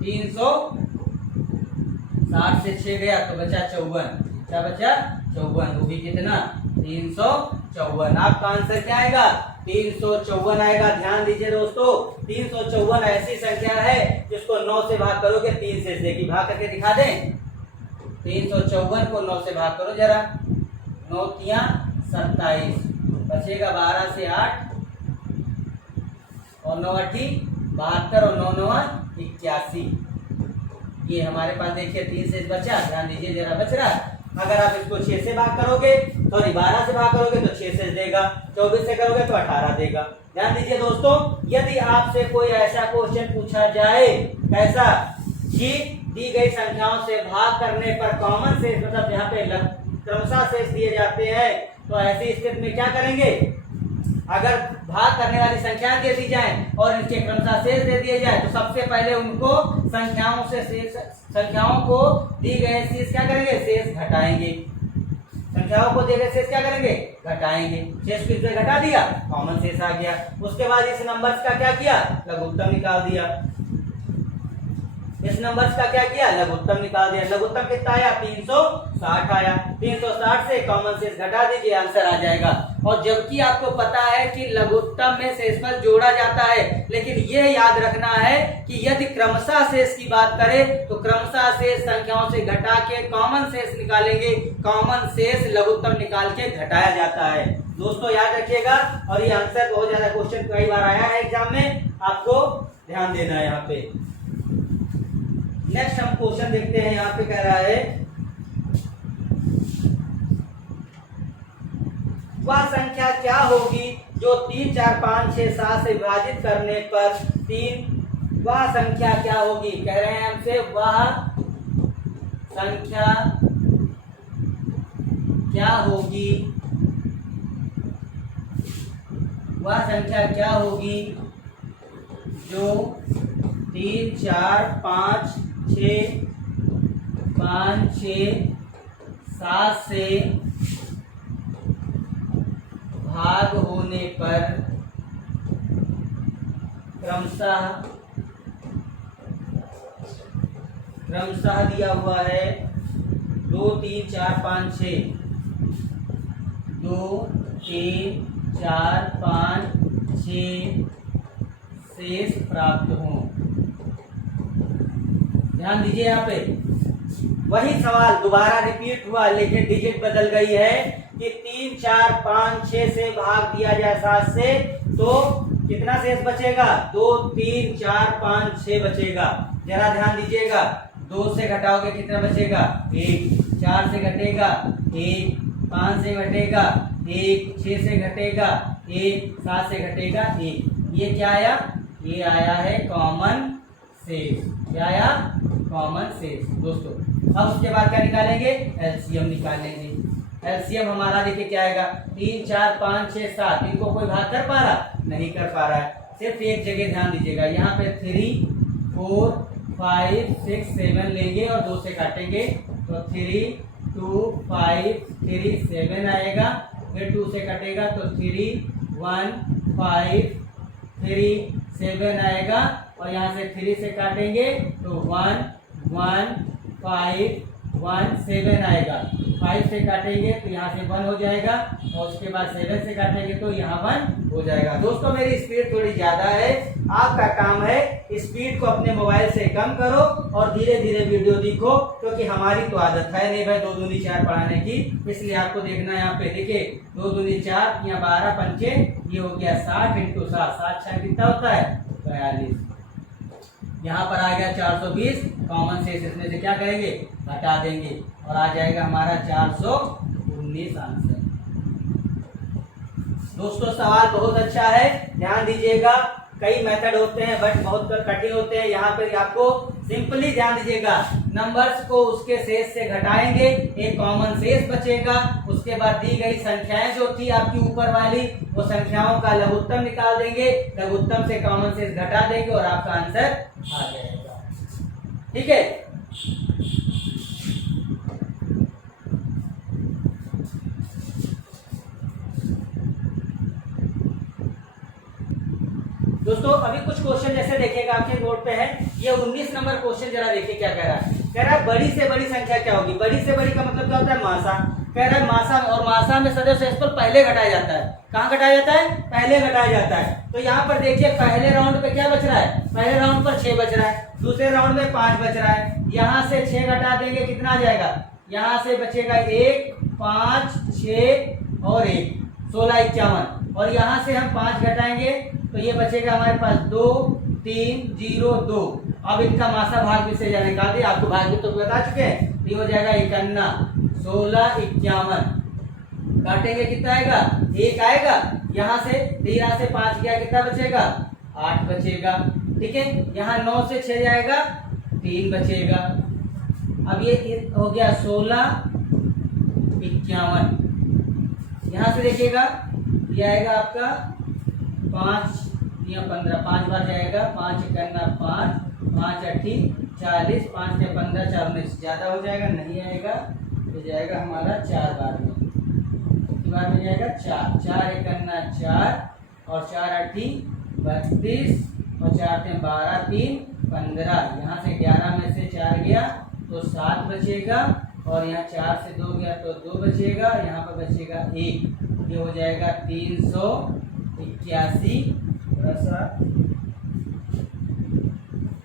360 से 6 गया तो बचा 54। क्या बचा? 54। वो भी कितना? 354। आपका आंसर क्या आएगा? 354 आएगा। ध्यान दीजिए दोस्तों, 354 ऐसी संख्या है जिसको 9 से भाग करोगे 3 शेष देगी। भाग करके दिखा दें। 354 को 9 से भाग करो जरा। 9 तिया 27, बचेगा 12 से 8 और 9 8 72 और 9 9 81। ये हमारे पास देखिए 3 शेष बचा। ध्यान दीजिए जरा, बच रहा अगर आप इसको 6 से भाग करोगे, सॉरी 12 से भाग करोगे तो 6 से देगा, 24 से करोगे तो 18 देगा। ध्यान दीजिए दोस्तों, यदि आपसे कोई ऐसा क्वेश्चन पूछा जाए, कैसा कि दी गई संख्याओं से भाग करने पर कॉमन शेष, मतलब यहाँ पे क्रमशः शेष दिए जाते हैं, तो ऐसी स्थिति में क्या करेंगे? अगर भाग करने वाली संख्याएं दे दी जाए और इनके क्रमशः शेष दे दिए जाए, तो सबसे पहले उनको संख्याओं को दी गए शेष क्या करेंगे? शेष घटाएंगे। संख्याओं को दिए गए शेष क्या करेंगे? घटाएंगे। शेष किससे घटा दिया? कॉमन शेष आ गया। उसके बाद इस नंबर्स का क्या किया? लघुत्तम निकाल दिया। इस नंबर्स का क्या किया? लघुत्तम निकाल दिया। लघुत्तम कितना आया? 360 आया। 360 से कॉमन शेष घटा दीजिए, आंसर आ जाएगा। और जबकि आपको पता है कि लघुत्तम में शेषफल जोड़ा जाता है, लेकिन यह याद रखना है कि यदि क्रमशः शेष की बात करें तो क्रमशः शेष संख्याओं से घटा के कॉमन शेष निकालेंगे। कॉमन शेष लघुत्तम निकाल के घटाया जाता है। दोस्तों याद रखिएगा, और ये आंसर बहुत ज्यादा क्वेश्चन कई बार आया है एग्जाम में, आपको ध्यान देना है यहाँ पे। नेक्स्ट हम क्वेश्चन देखते हैं। यहाँ पे कह रहा है वह संख्या क्या होगी जो 3, 4, 5, 6, 7 से विभाजित करने पर 3, वह संख्या क्या होगी? कह रहे हैं हमसे वह संख्या क्या होगी, वह संख्या क्या होगी जो 3, 4, 5, 6, 7 से भाग होने पर क्रमशः दिया हुआ है 2, 3, 4, 5, 6, 2, 3, 4, 5, 6 शेष प्राप्त हों। ध्यान दीजिए, यहाँ पे वही सवाल दोबारा रिपीट हुआ, लेकिन डिजिट बदल गई है कि 3, 4, 5, 6 से भाग दिया जाए 7 से, तो कितना शेष बचेगा? 2, 3, 4, 5, 6 बचेगा। जरा ध्यान दीजिएगा, 2 से घटाओगे कितना बचेगा? 1। 4 से घटेगा 1, 5 से घटेगा 1, 6 से घटेगा 1, 7 से घटेगा 1। ये क्या आया? ये आया है कॉमन शेष। क्या आया? कॉमन शेष। दोस्तों अब उसके बाद क्या निकालेंगे? एलसीएम निकालेंगे। एलसीएम हमारा देखिए क्या आएगा? 3, 4, 5, 6, 7। इनको कोई भाग कर पा रहा? नहीं कर पा रहा है। सिर्फ एक जगह ध्यान दीजिएगा, यहाँ पे 3, 4, 5, 6, 7 लेंगे और 2 से काटेंगे तो 3, 2, 5, 3, 7 आएगा। फिर 2 से कटेगा तो 3, 1, 5, 3, 7 आएगा। और यहाँ से 3 से काटेंगे तो 1, 1, 5, 1, 7 आएगा। 5 से काटेंगे तो यहाँ से 1 हो जाएगा, और उसके बाद 7 से काटेंगे तो यहाँ 1 हो जाएगा। दोस्तों मेरी स्पीड थोड़ी ज्यादा है, आपका काम है स्पीड को अपने मोबाइल से कम करो और धीरे धीरे वीडियो देखो, क्योंकि हमारी तो आदत है नहीं भाई 2 दूनी 4 पढ़ाने की, इसलिए आपको देखना है। यहाँ पे देखिए 2 दूनी 4, यहाँ 12 पंचे, ये हो गया 60 × 7, 7 6 कितना होता है? 42। यहाँ पर आ गया 420, कॉमन शेष इसमें से क्या करेंगे? हटा देंगे और आ जाएगा हमारा 419 आंसर। दोस्तों सवाल बहुत अच्छा है, ध्यान दीजिएगा। कई मेथड होते हैं बट बहुत कठिन होते हैं। यहाँ पे आपको सिंपली ध्यान दीजिएगा, नंबर्स को उसके शेष से घटाएंगे, एक कॉमन शेष बचेगा। उसके बाद दी गई संख्याएं जो थी आपकी ऊपर वाली, वो संख्याओं का लघुत्तम निकाल देंगे, लघुत्तम से कॉमन शेष घटा देंगे और आपका आंसर आ जाएगा। ठीक है, दोस्तों अभी कुछ क्वेश्चन जैसे देखिएगा आपके बोर्ड पे है, ये 19 नंबर क्वेश्चन जरा देखिए क्या कह रहा है। कह रहा है बड़ी से बड़ी संख्या क्या होगी? बड़ी से बड़ी का मतलब क्या होता है? मासा। कह रहा है मासा, और मासा में सदैव शेषफल पहले घटाया जाता है। कहाँ घटाया जाता है? पहले घटाया जाता है। तो यहाँ पर देखिए पहले राउंड पे क्या बच रहा है? पहले राउंड पर 6 बच रहा है, दूसरे राउंड में 5 बच रहा है। यहाँ से 6 घटा देंगे, कितना आ जाएगा? यहाँ से बचेगा 1, 5, 6 और 1, 16, 51। और यहाँ से हम 5 घटाएंगे तो ये बचेगा हमारे पास 2, 3, 0, 2। अब इनका मासा भाग भी से निकाल दिया, आपको भाग भी तो बता चुके हैं। ये हो जाएगा 51, 1651 काटेंगे कितना आएगा, 1 आएगा। यहाँ से 13 से 5 गया, कितना बचेगा, 8 बचेगा। ठीक है, यहाँ 9 से 6 जाएगा, 3 बचेगा। अब ये हो गया 1651। यहाँ से देखिएगा ये आएगा आपका 5 या 15, 5 बार जाएगा, 5 करना 5, 5 8 40, 5 से 15, 4 19 ज्यादा हो जाएगा, नहीं आएगा तो जाएगा हमारा 4 बार में। कितनी बार में जाएगा, 4, 4 करना 4 और 4 8 32 और 4 से 12, 3 15। यहाँ से 11 में से 4 गया तो 7 बचेगा और यहाँ 4 से 2 गया तो 2 बचेगा, यहाँ पर बचेगा 1। ये हो जाएगा 381, थोड़ा सा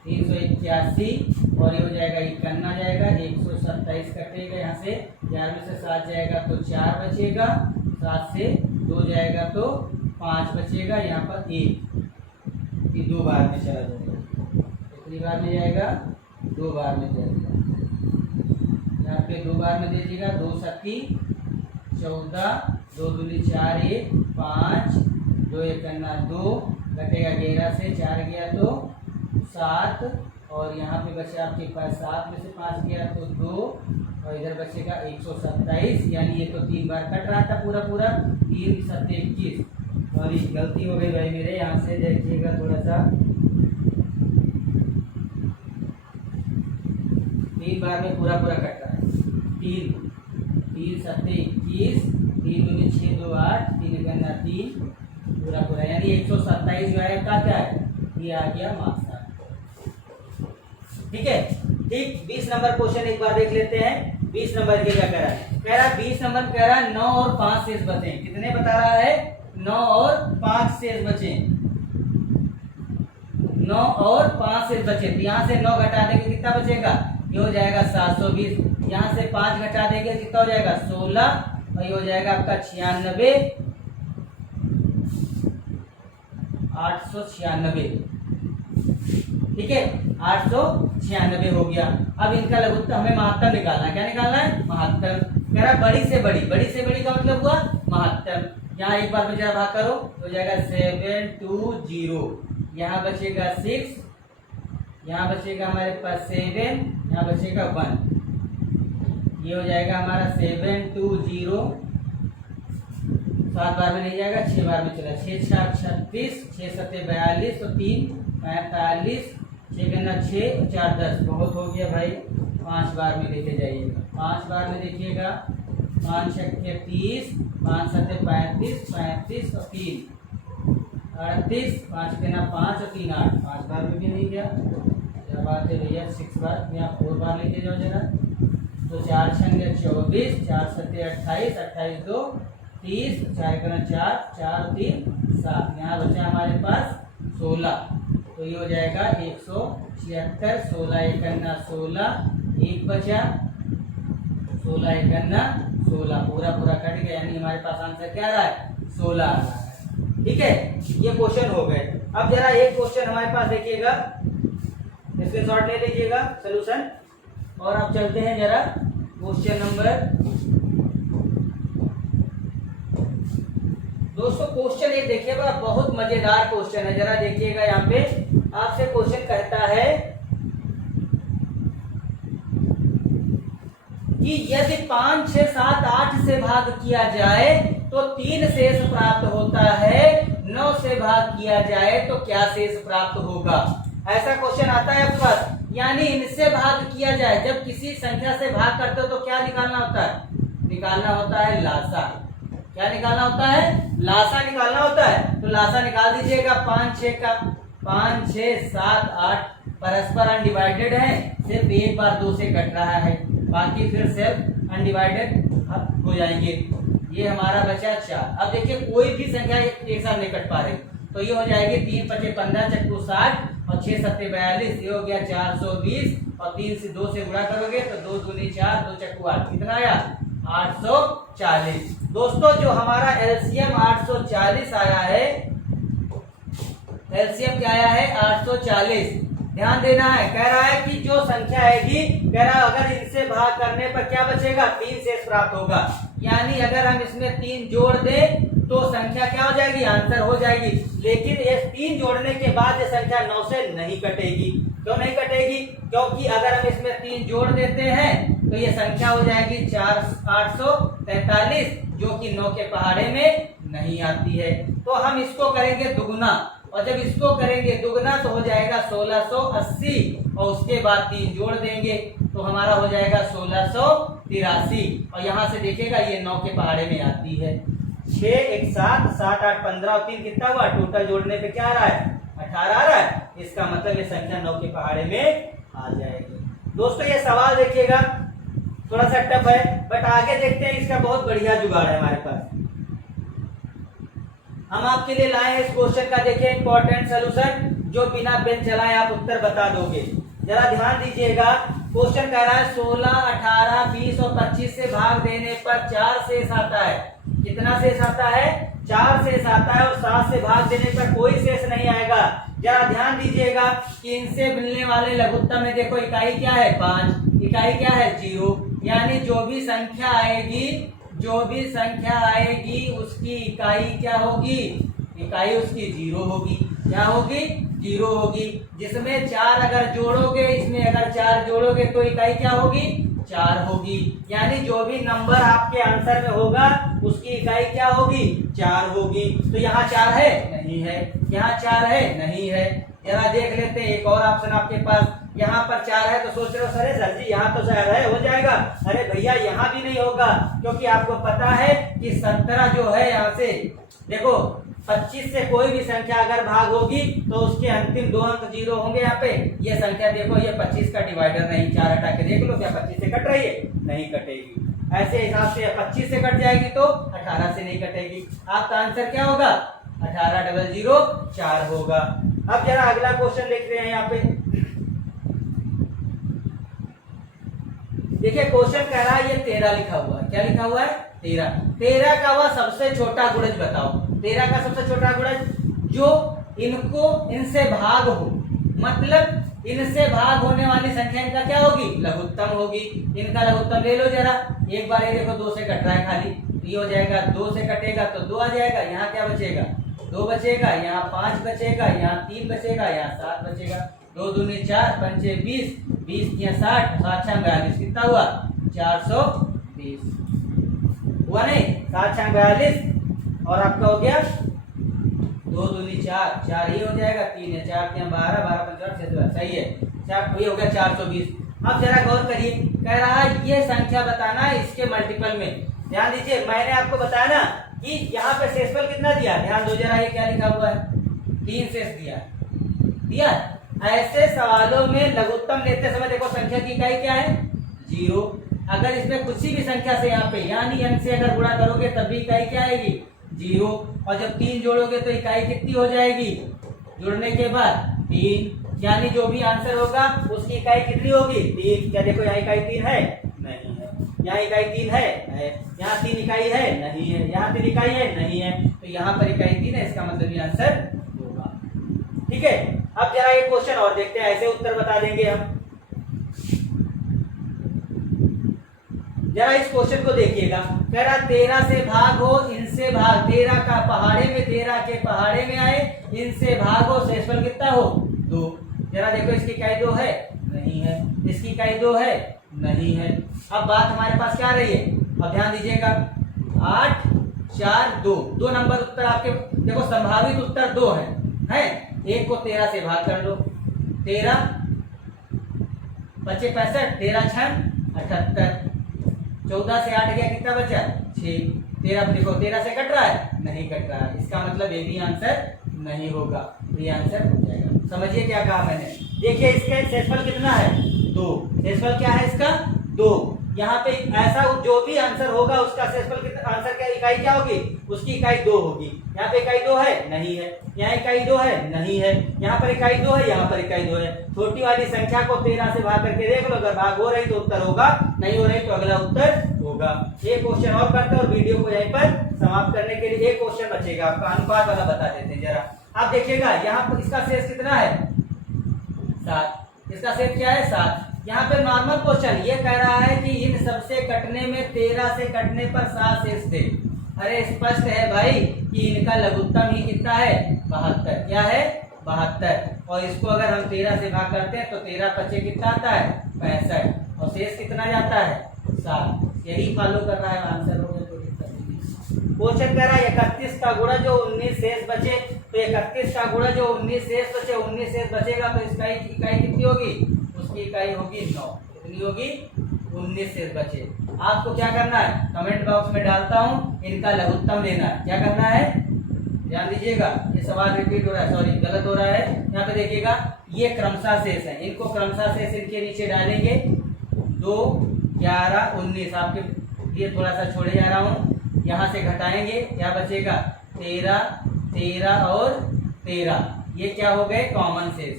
381 और ये हो जाएगा 51 आ जाएगा, 127 कटेगा। यहाँ से 11 में से 7 जाएगा तो 4 बचेगा, 7 से 2 जाएगा तो 5 बचेगा, यहाँ पर 1। ये 2 बार में चला जाएगा। कितनी बार में जाएगा, 2 बार में जाएगा। यहाँ पे 2 बार में दे दीजिएगा, 2 सत्ती 14, 2 दूनी 4 1 5, 2 1 करना 2 घटेगा 11 से 4 गया तो 7 और यहाँ पे बचे आपके पास 7 में से 5 गया तो 2 और इधर बचेगा 127, यानी ये तो 3 बार कट रहा था पूरा 3 7 21। और ये गलती हो गई भाई मेरे, यहाँ से देखिएगा थोड़ा सा 3 बार में पूरा कट रहा है। 3 7 21, 3 दूनी 6 2 8, 3 करना 3 पूरा, यानी 127 जो है का क्या है, ये आ गया मार्क्स। ठीक है, ठीक। 20 नंबर क्वेश्चन एक बार देख लेते हैं। 20 नंबर के क्या कह रहा है, 20 नंबर कह रहा है 9 और 5 शेष बचे। कितने बता रहा है, 9 और 5 शेष बचे। 9 और 5 शेष बचे, तो यहाँ से 9 घटा देंगे कितना बचेगा, ये हो जाएगा 720। यहाँ से 5 घटा देंगे कितना हो जाएगा, 16 और ये हो जाएगा आपका 96, 896। ठीक है, 896 हो गया। अब इनका लघुत्तम हमें महत्तम निकालना है। क्या निकालना है, महत्तम। कह रहा बड़ी से बड़ी का मतलब हुआ महत्तम। यहाँ एक बार में जरा भाग करो तो जाएगा 720, यहाँ बचेगा 6, यहाँ बचेगा हमारे पास 7, यहाँ बचेगा 1। ये हो जाएगा हमारा 720, 7 बार में नहीं जाएगा, 6 बार में चला, 6 4 36, 6 7 42 तो 3 45, 6 करना 6 और 4 10, बहुत हो गया भाई। 5 बार में लेके जाइएगा, 5 बार में देखिएगा, 5 6 30, 5 7 35, 35 और 3 38, 5 करना 5 और 3 8, 5 बार में भी नहीं गया। क्या बात है भैया, 6 बार, यहाँ 4 बार लेके जाओ जरा। तो 4 6 24, 4 7 28, 28 2 30, 4 करना 4, 4 3 7, यहाँ बचा हमारे पास 16। तो ये हो जाएगा 176, 16 1 करना 16, 1 बचा, 16 1 करना 16, पूरा कट गया, यानी हमारे पास आंसर क्या आ रहा है, 16 आ रहा है। ठीक है, ये क्वेश्चन हो गए। अब जरा एक क्वेश्चन हमारे पास देखिएगा, स्क्रीनशॉट ले लीजिएगा सॉल्यूशन, और अब चलते हैं जरा क्वेश्चन नंबर। दोस्तों क्वेश्चन एक देखिएगा, बहुत मजेदार क्वेश्चन है, जरा देखिएगा। यहाँ पे आपसे क्वेश्चन कहता है कि यदि 5 6 7 8 से भाग किया जाए तो 3 शेष प्राप्त होता है, 9 से भाग किया जाए तो क्या शेष प्राप्त होगा। ऐसा क्वेश्चन आता है आपके पास। यानी इनसे भाग किया जाए, जब किसी संख्या से भाग करते हो तो क्या निकालना होता है, निकालना होता है लासा। क्या निकालना होता है, लासा निकालना होता है। तो लासा निकाल दीजिएगा 5 6 का, 5 6 7 8 परस्पर अनडिवाइडेड है, सिर्फ एक बार 2 से कट रहा है, बाकी फिर सिर्फ अनडिवाइडेड हो जाएंगे। ये हमारा बचा 4। अब देखिए कोई भी संख्या एक साथ नहीं कट पा रही, तो ये हो जाएगी 3 5 15 चक्कू 60 और 6 7 42, ये हो गया 420 और 3 से 2 से गुणा करोगे तो 2 दूनी 4, 2 चक्कू 8, कितना आया 840। दोस्तों जो हमारा एलसीएम 840 आया है, एलसीएम क्या आया है 840। ध्यान देना है। कह रहा है कि जो संख्या आएगी, कह रहा है अगर इनसे भाग करने पर क्या बचेगा, 3 शेष प्राप्त होगा। यानी अगर हम इसमें 3 जोड़ दें तो संख्या क्या हो जाएगी, आंसर हो जाएगी। लेकिन ये 3 जोड़ने के बाद ये संख्या 9 से नहीं कटेगी। क्यों नहीं कटेगी, क्योंकि अगर हम इसमें 3 जोड़ देते हैं तो ये संख्या हो जाएगी 843, जो कि 9 के पहाड़े में नहीं आती है। तो हम इसको करेंगे दुगुना, और जब इसको करेंगे दुगना तो हो जाएगा 1680, और उसके बाद 3 जोड़ देंगे तो हमारा हो जाएगा 1683। और यहाँ से देखिएगा ये 9 के पहाड़े में आती है। 6 1 7 7 8 15 और 3 कितना हुआ, टोटल जोड़ने पे क्या आ रहा है, 18 आ रहा है। इसका मतलब ये संख्या 9 के पहाड़े में आ जाएगी। दोस्तों ये सवाल देखिएगा थोड़ा सा टफ है, बट आगे देखते हैं, इसका बहुत बढ़िया जुगाड़ है हमारे पास। हम आपके लिए लाए हैं इस क्वेश्चन का, देखिए इंपॉर्टेंट सॉल्यूशन, जो बिना पेन चलाए आप उत्तर बता दोगे। जरा ध्यान दीजिएगा, क्वेश्चन कह रहा है 16, 18, 20 और 25 से भाग देने पर 4 शेष आता है। कितना शेष आता है, 4 शेष आता है, और 7 से भाग देने पर कोई शेष नहीं आएगा। जरा ध्यान दीजिएगा कि इनसे मिलने वाले लघुत्तम में देखो इकाई क्या है, 5, इकाई क्या है, 0। यानी जो भी संख्या आएगी उसकी इकाई क्या होगी, इकाई उसकी 0 होगी। क्या होगी, 0 होगी। जिसमें 4 अगर जोड़ोगे, इसमें अगर 4 जोड़ोगे तो इकाई क्या होगी, 4 होगी। यानी जो भी नंबर आपके आंसर में होगा उसकी इकाई क्या होगी, 4 होगी। तो यहाँ 4 है, नहीं है, यहाँ 4 है, नहीं है। जरा देख लेते हैं एक और ऑप्शन आपके पास, यहाँ पर 4 है तो सोच रहे हो सर जी यहाँ तो शायद है, हो जाएगा। अरे भैया यहाँ भी नहीं होगा, क्योंकि आपको पता है कि 17 जो है, यहाँ से देखो 25 से कोई भी संख्या अगर भाग होगी तो उसके अंतिम 2 अंक 0 होंगे। यहाँ पे ये संख्या देखो, ये 25 का डिवाइडर नहीं, 4 हटा के देख लो, क्या 25 से कट रही है, नहीं कटेगी। ऐसे हिसाब से 25 से कट जाएगी तो 18 से नहीं कटेगी। आपका आंसर क्या होगा, 18,004 होगा। अब जरा अगला क्वेश्चन देख रहे हैं यहाँ पे, देखिए क्वेश्चन कह रहा है ये 13 लिखा हुआ है। क्या लिखा हुआ है, 13 का वह सबसे छोटा गुणज बताओ। 13 का सबसे छोटा गुणज जो इनसे भाग हो, मतलब इनसे भाग होने वाली संख्या इनका क्या होगी, लघुत्तम होगी। इनका लघुत्तम ले लो जरा, एक बार ये देखो 2 से कट रहा है खाली, ये हो जाएगा 2 से कटेगा तो 2 आ जाएगा। यहाँ क्या बचेगा, 2 बचेगा, यहाँ 5 बचेगा, यहाँ 3 बचेगा, यहाँ 7 बचेगा। 2 दूनी 4, 5 20, 20 या 60, 7 6 42, कितना हुआ, 420 हुआ नहीं, 7 6 42, और आपका हो गया 2 दूनी 4, 4 ये हो जाएगा, 3 है 4 3 12, 12 5 6 सही है, 4 ये हो गया 420। अब जरा गौर करिए, कह रहा है ये संख्या बताना है इसके मल्टीपल में। ध्यान दीजिए, मैंने आपको बताया ना कि यहाँ पे शेषफल कितना दिया, ध्यान दो जरा, ये क्या लिखा हुआ है, 3 शेष दिया। ऐसे सवालों में लघुत्तम लेते समय देखो संख्या की इकाई क्या है, 0। अगर इसमें किसी भी संख्या से यहाँ पे यानी n से अगर गुणा करोगे तब भी इकाई क्या आएगी, 0। और जब 3 जोड़ोगे तो इकाई कितनी हो जाएगी, जुड़ने के बाद 3। यानी जो भी आंसर होगा उसकी इकाई कितनी होगी, 3। क्या देखो यहाँ इकाई 3 है, नहीं है, यहाँ इकाई 3 है, यहाँ 3 इकाई है, नहीं है, यहाँ 3 इकाई है, नहीं है, तो यहाँ पर इकाई 3 है, इसका मतलब ये आंसर होगा। ठीक है, अब जरा एक क्वेश्चन और देखते हैं, ऐसे उत्तर बता देंगे हम। जरा इस क्वेश्चन को देखिएगा, कह रहा 13 से भाग हो, इनसे भाग, 13 का पहाड़े में, 13 के पहाड़े में आए, इनसे भाग हो, शेषफल कितना हो, 2। जरा देखो इसकी इकाई 2 है, नहीं है, इसकी इकाई 2 है, नहीं है। अब बात हमारे पास क्या रही है, अब ध्यान दीजिएगा, 8 4 2, 2 नंबर उत्तर आपके देखो, संभावित उत्तर 2 है। एक को 13 से भाग कर लो, 13 बचे 65, 13 6 78, 14 से 8 गया, कितना बचा, 6। 13 देखो 13 से कट रहा है, नहीं कट रहा है, इसका मतलब ये भी आंसर नहीं होगा, ये आंसर हो जाएगा। समझिए क्या कहा मैंने, देखिए इसका शेषफल कितना है, 2। शेषफल क्या है इसका, 2। यहाँ पे ऐसा जो भी आंसर होगा उसका शेषफल कितना, आंसर क्या इकाई क्या होगी, उसकी इकाई 2 होगी। यहाँ पे इकाई 2 है, नहीं है, यहाँ इकाई 2 है, नहीं है, यहाँ पर इकाई 2 है, यहाँ पर इकाई 2 है। छोटी वाली संख्या को 13 से भाग करके देख लो, अगर भाग हो रही तो उत्तर होगा, नहीं हो रही तो अगला उत्तर होगा। एक क्वेश्चन और करते हैं और वीडियो को यहीं पर समाप्त करने के लिए एक क्वेश्चन बचेगा आपका, अनुपात वाला बता देते हैं जरा। आप देखिएगा यहाँ पर इसका शेष कितना है, 7। इसका सेट क्या है 7। यहाँ पे नॉर्मल क्वेश्चन ये कह रहा है कि इन सबसे कटने में 13 से कटने पर 7 शेष थे। अरे स्पष्ट है भाई कि इनका लघुत्तम ही कितना है 72। क्या है 72। और इसको अगर हम 13 से भाग करते हैं तो 13 पचे कितना आता है 65 और शेष कितना जाता है 7। यही फॉलो कर रहा है आंसर हो गया। क्वेश्चन कह रहा है 31 का गुणा जो 19 शेष बचे, तो 31 का गुणा जो 19 शेष बचे, 19 शेष बचेगा तो इसका इकाई कितनी होगी, उसकी इकाई होगी 9। कितनी होगी 19 शेष बचे। आपको क्या करना है कमेंट बॉक्स में डालता हूं, इनका लघुत्तम लेना है। क्या करना है ध्यान दीजिएगा, ये सवाल रिपीट हो रहा है, सॉरी गलत हो रहा है। यहाँ पे देखिएगा ये क्रमशः शेष है, इनको क्रमशः शेष इनके नीचे डालेंगे 2, 11, 19। आपके लिए थोड़ा सा छोड़े जा रहा हूँ, यहाँ से घटाएंगे क्या बचेगा 13, 13 और 13। ये क्या हो गए कॉमन शेष।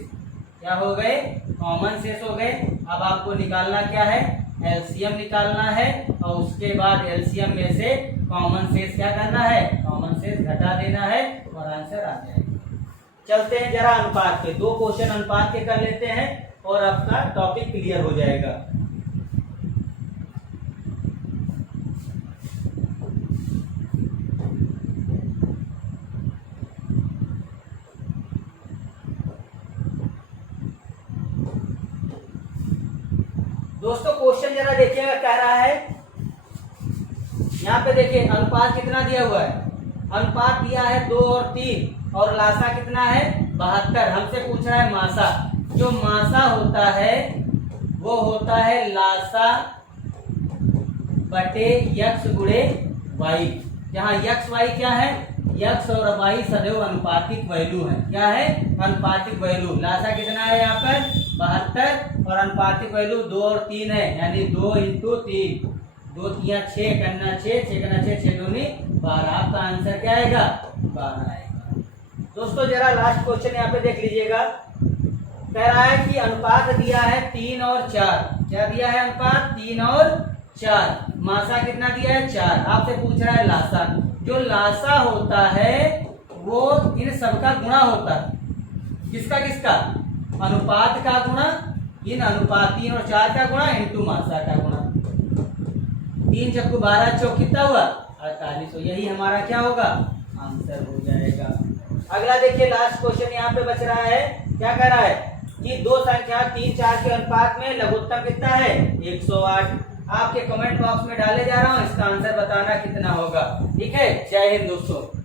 क्या हो गए कॉमन शेष हो गए। अब आपको निकालना क्या है एलसीएम निकालना है और उसके बाद एलसीएम में से कॉमन शेष क्या करना है कॉमन शेष घटा देना है और आंसर आ जाएगा। चलते हैं जरा अनुपात पे, 2 क्वेश्चन अनुपात के कर लेते हैं और आपका टॉपिक क्लियर हो जाएगा। दोस्तों क्वेश्चन जरा देखिएगा, कह रहा है यहाँ पे देखिए अनुपात कितना दिया हुआ है, अनुपात दिया है 2 और 3 और लासा कितना है 72। हमसे पूछ रहा है मासा। जो मासा होता है वो होता है लासा बटे यक्स गुणे वाई, जहाँ यक्स वाई क्या है यक्स और वाई सदैव अनुपातिक वैल्यू है। क्या है अनुपातिक वैल्यू। लासा कितना है यहाँ पर 72 और अनुपातिक वैल्यू 2 और 3 है, यानी 2 × 3, 2 3 6 करना 6, 6 करना 6, 6 दूनी 12। आपका आंसर क्या आएगा 12 आएगा। दोस्तों जरा लास्ट क्वेश्चन यहाँ पे देख लीजिएगा, कह रहा है कि अनुपात दिया है 3 और 4। क्या दिया है अनुपात 3 और 4, मासा कितना दिया है 4। आपसे पूछ रहा है लासा। जो लासा होता है वो इन सबका गुणा होता है। किसका किसका अनुपात का गुणा, इन अनुपात 3 और 4 का गुणा इंटू मासा का गुणा। 3 चक्कू 12 चौक कितना हुआ 48। तो यही हमारा क्या होगा आंसर हो जाएगा। अगला देखिए लास्ट क्वेश्चन यहाँ पे बच रहा है। क्या कह रहा है कि 2 संख्या 3, 4 के अनुपात में लघुत्तम कितना है 108। आपके कमेंट बॉक्स में डाले जा रहा हूँ, इसका आंसर बताना कितना होगा। ठीक है, जय हिंद दोस्तों।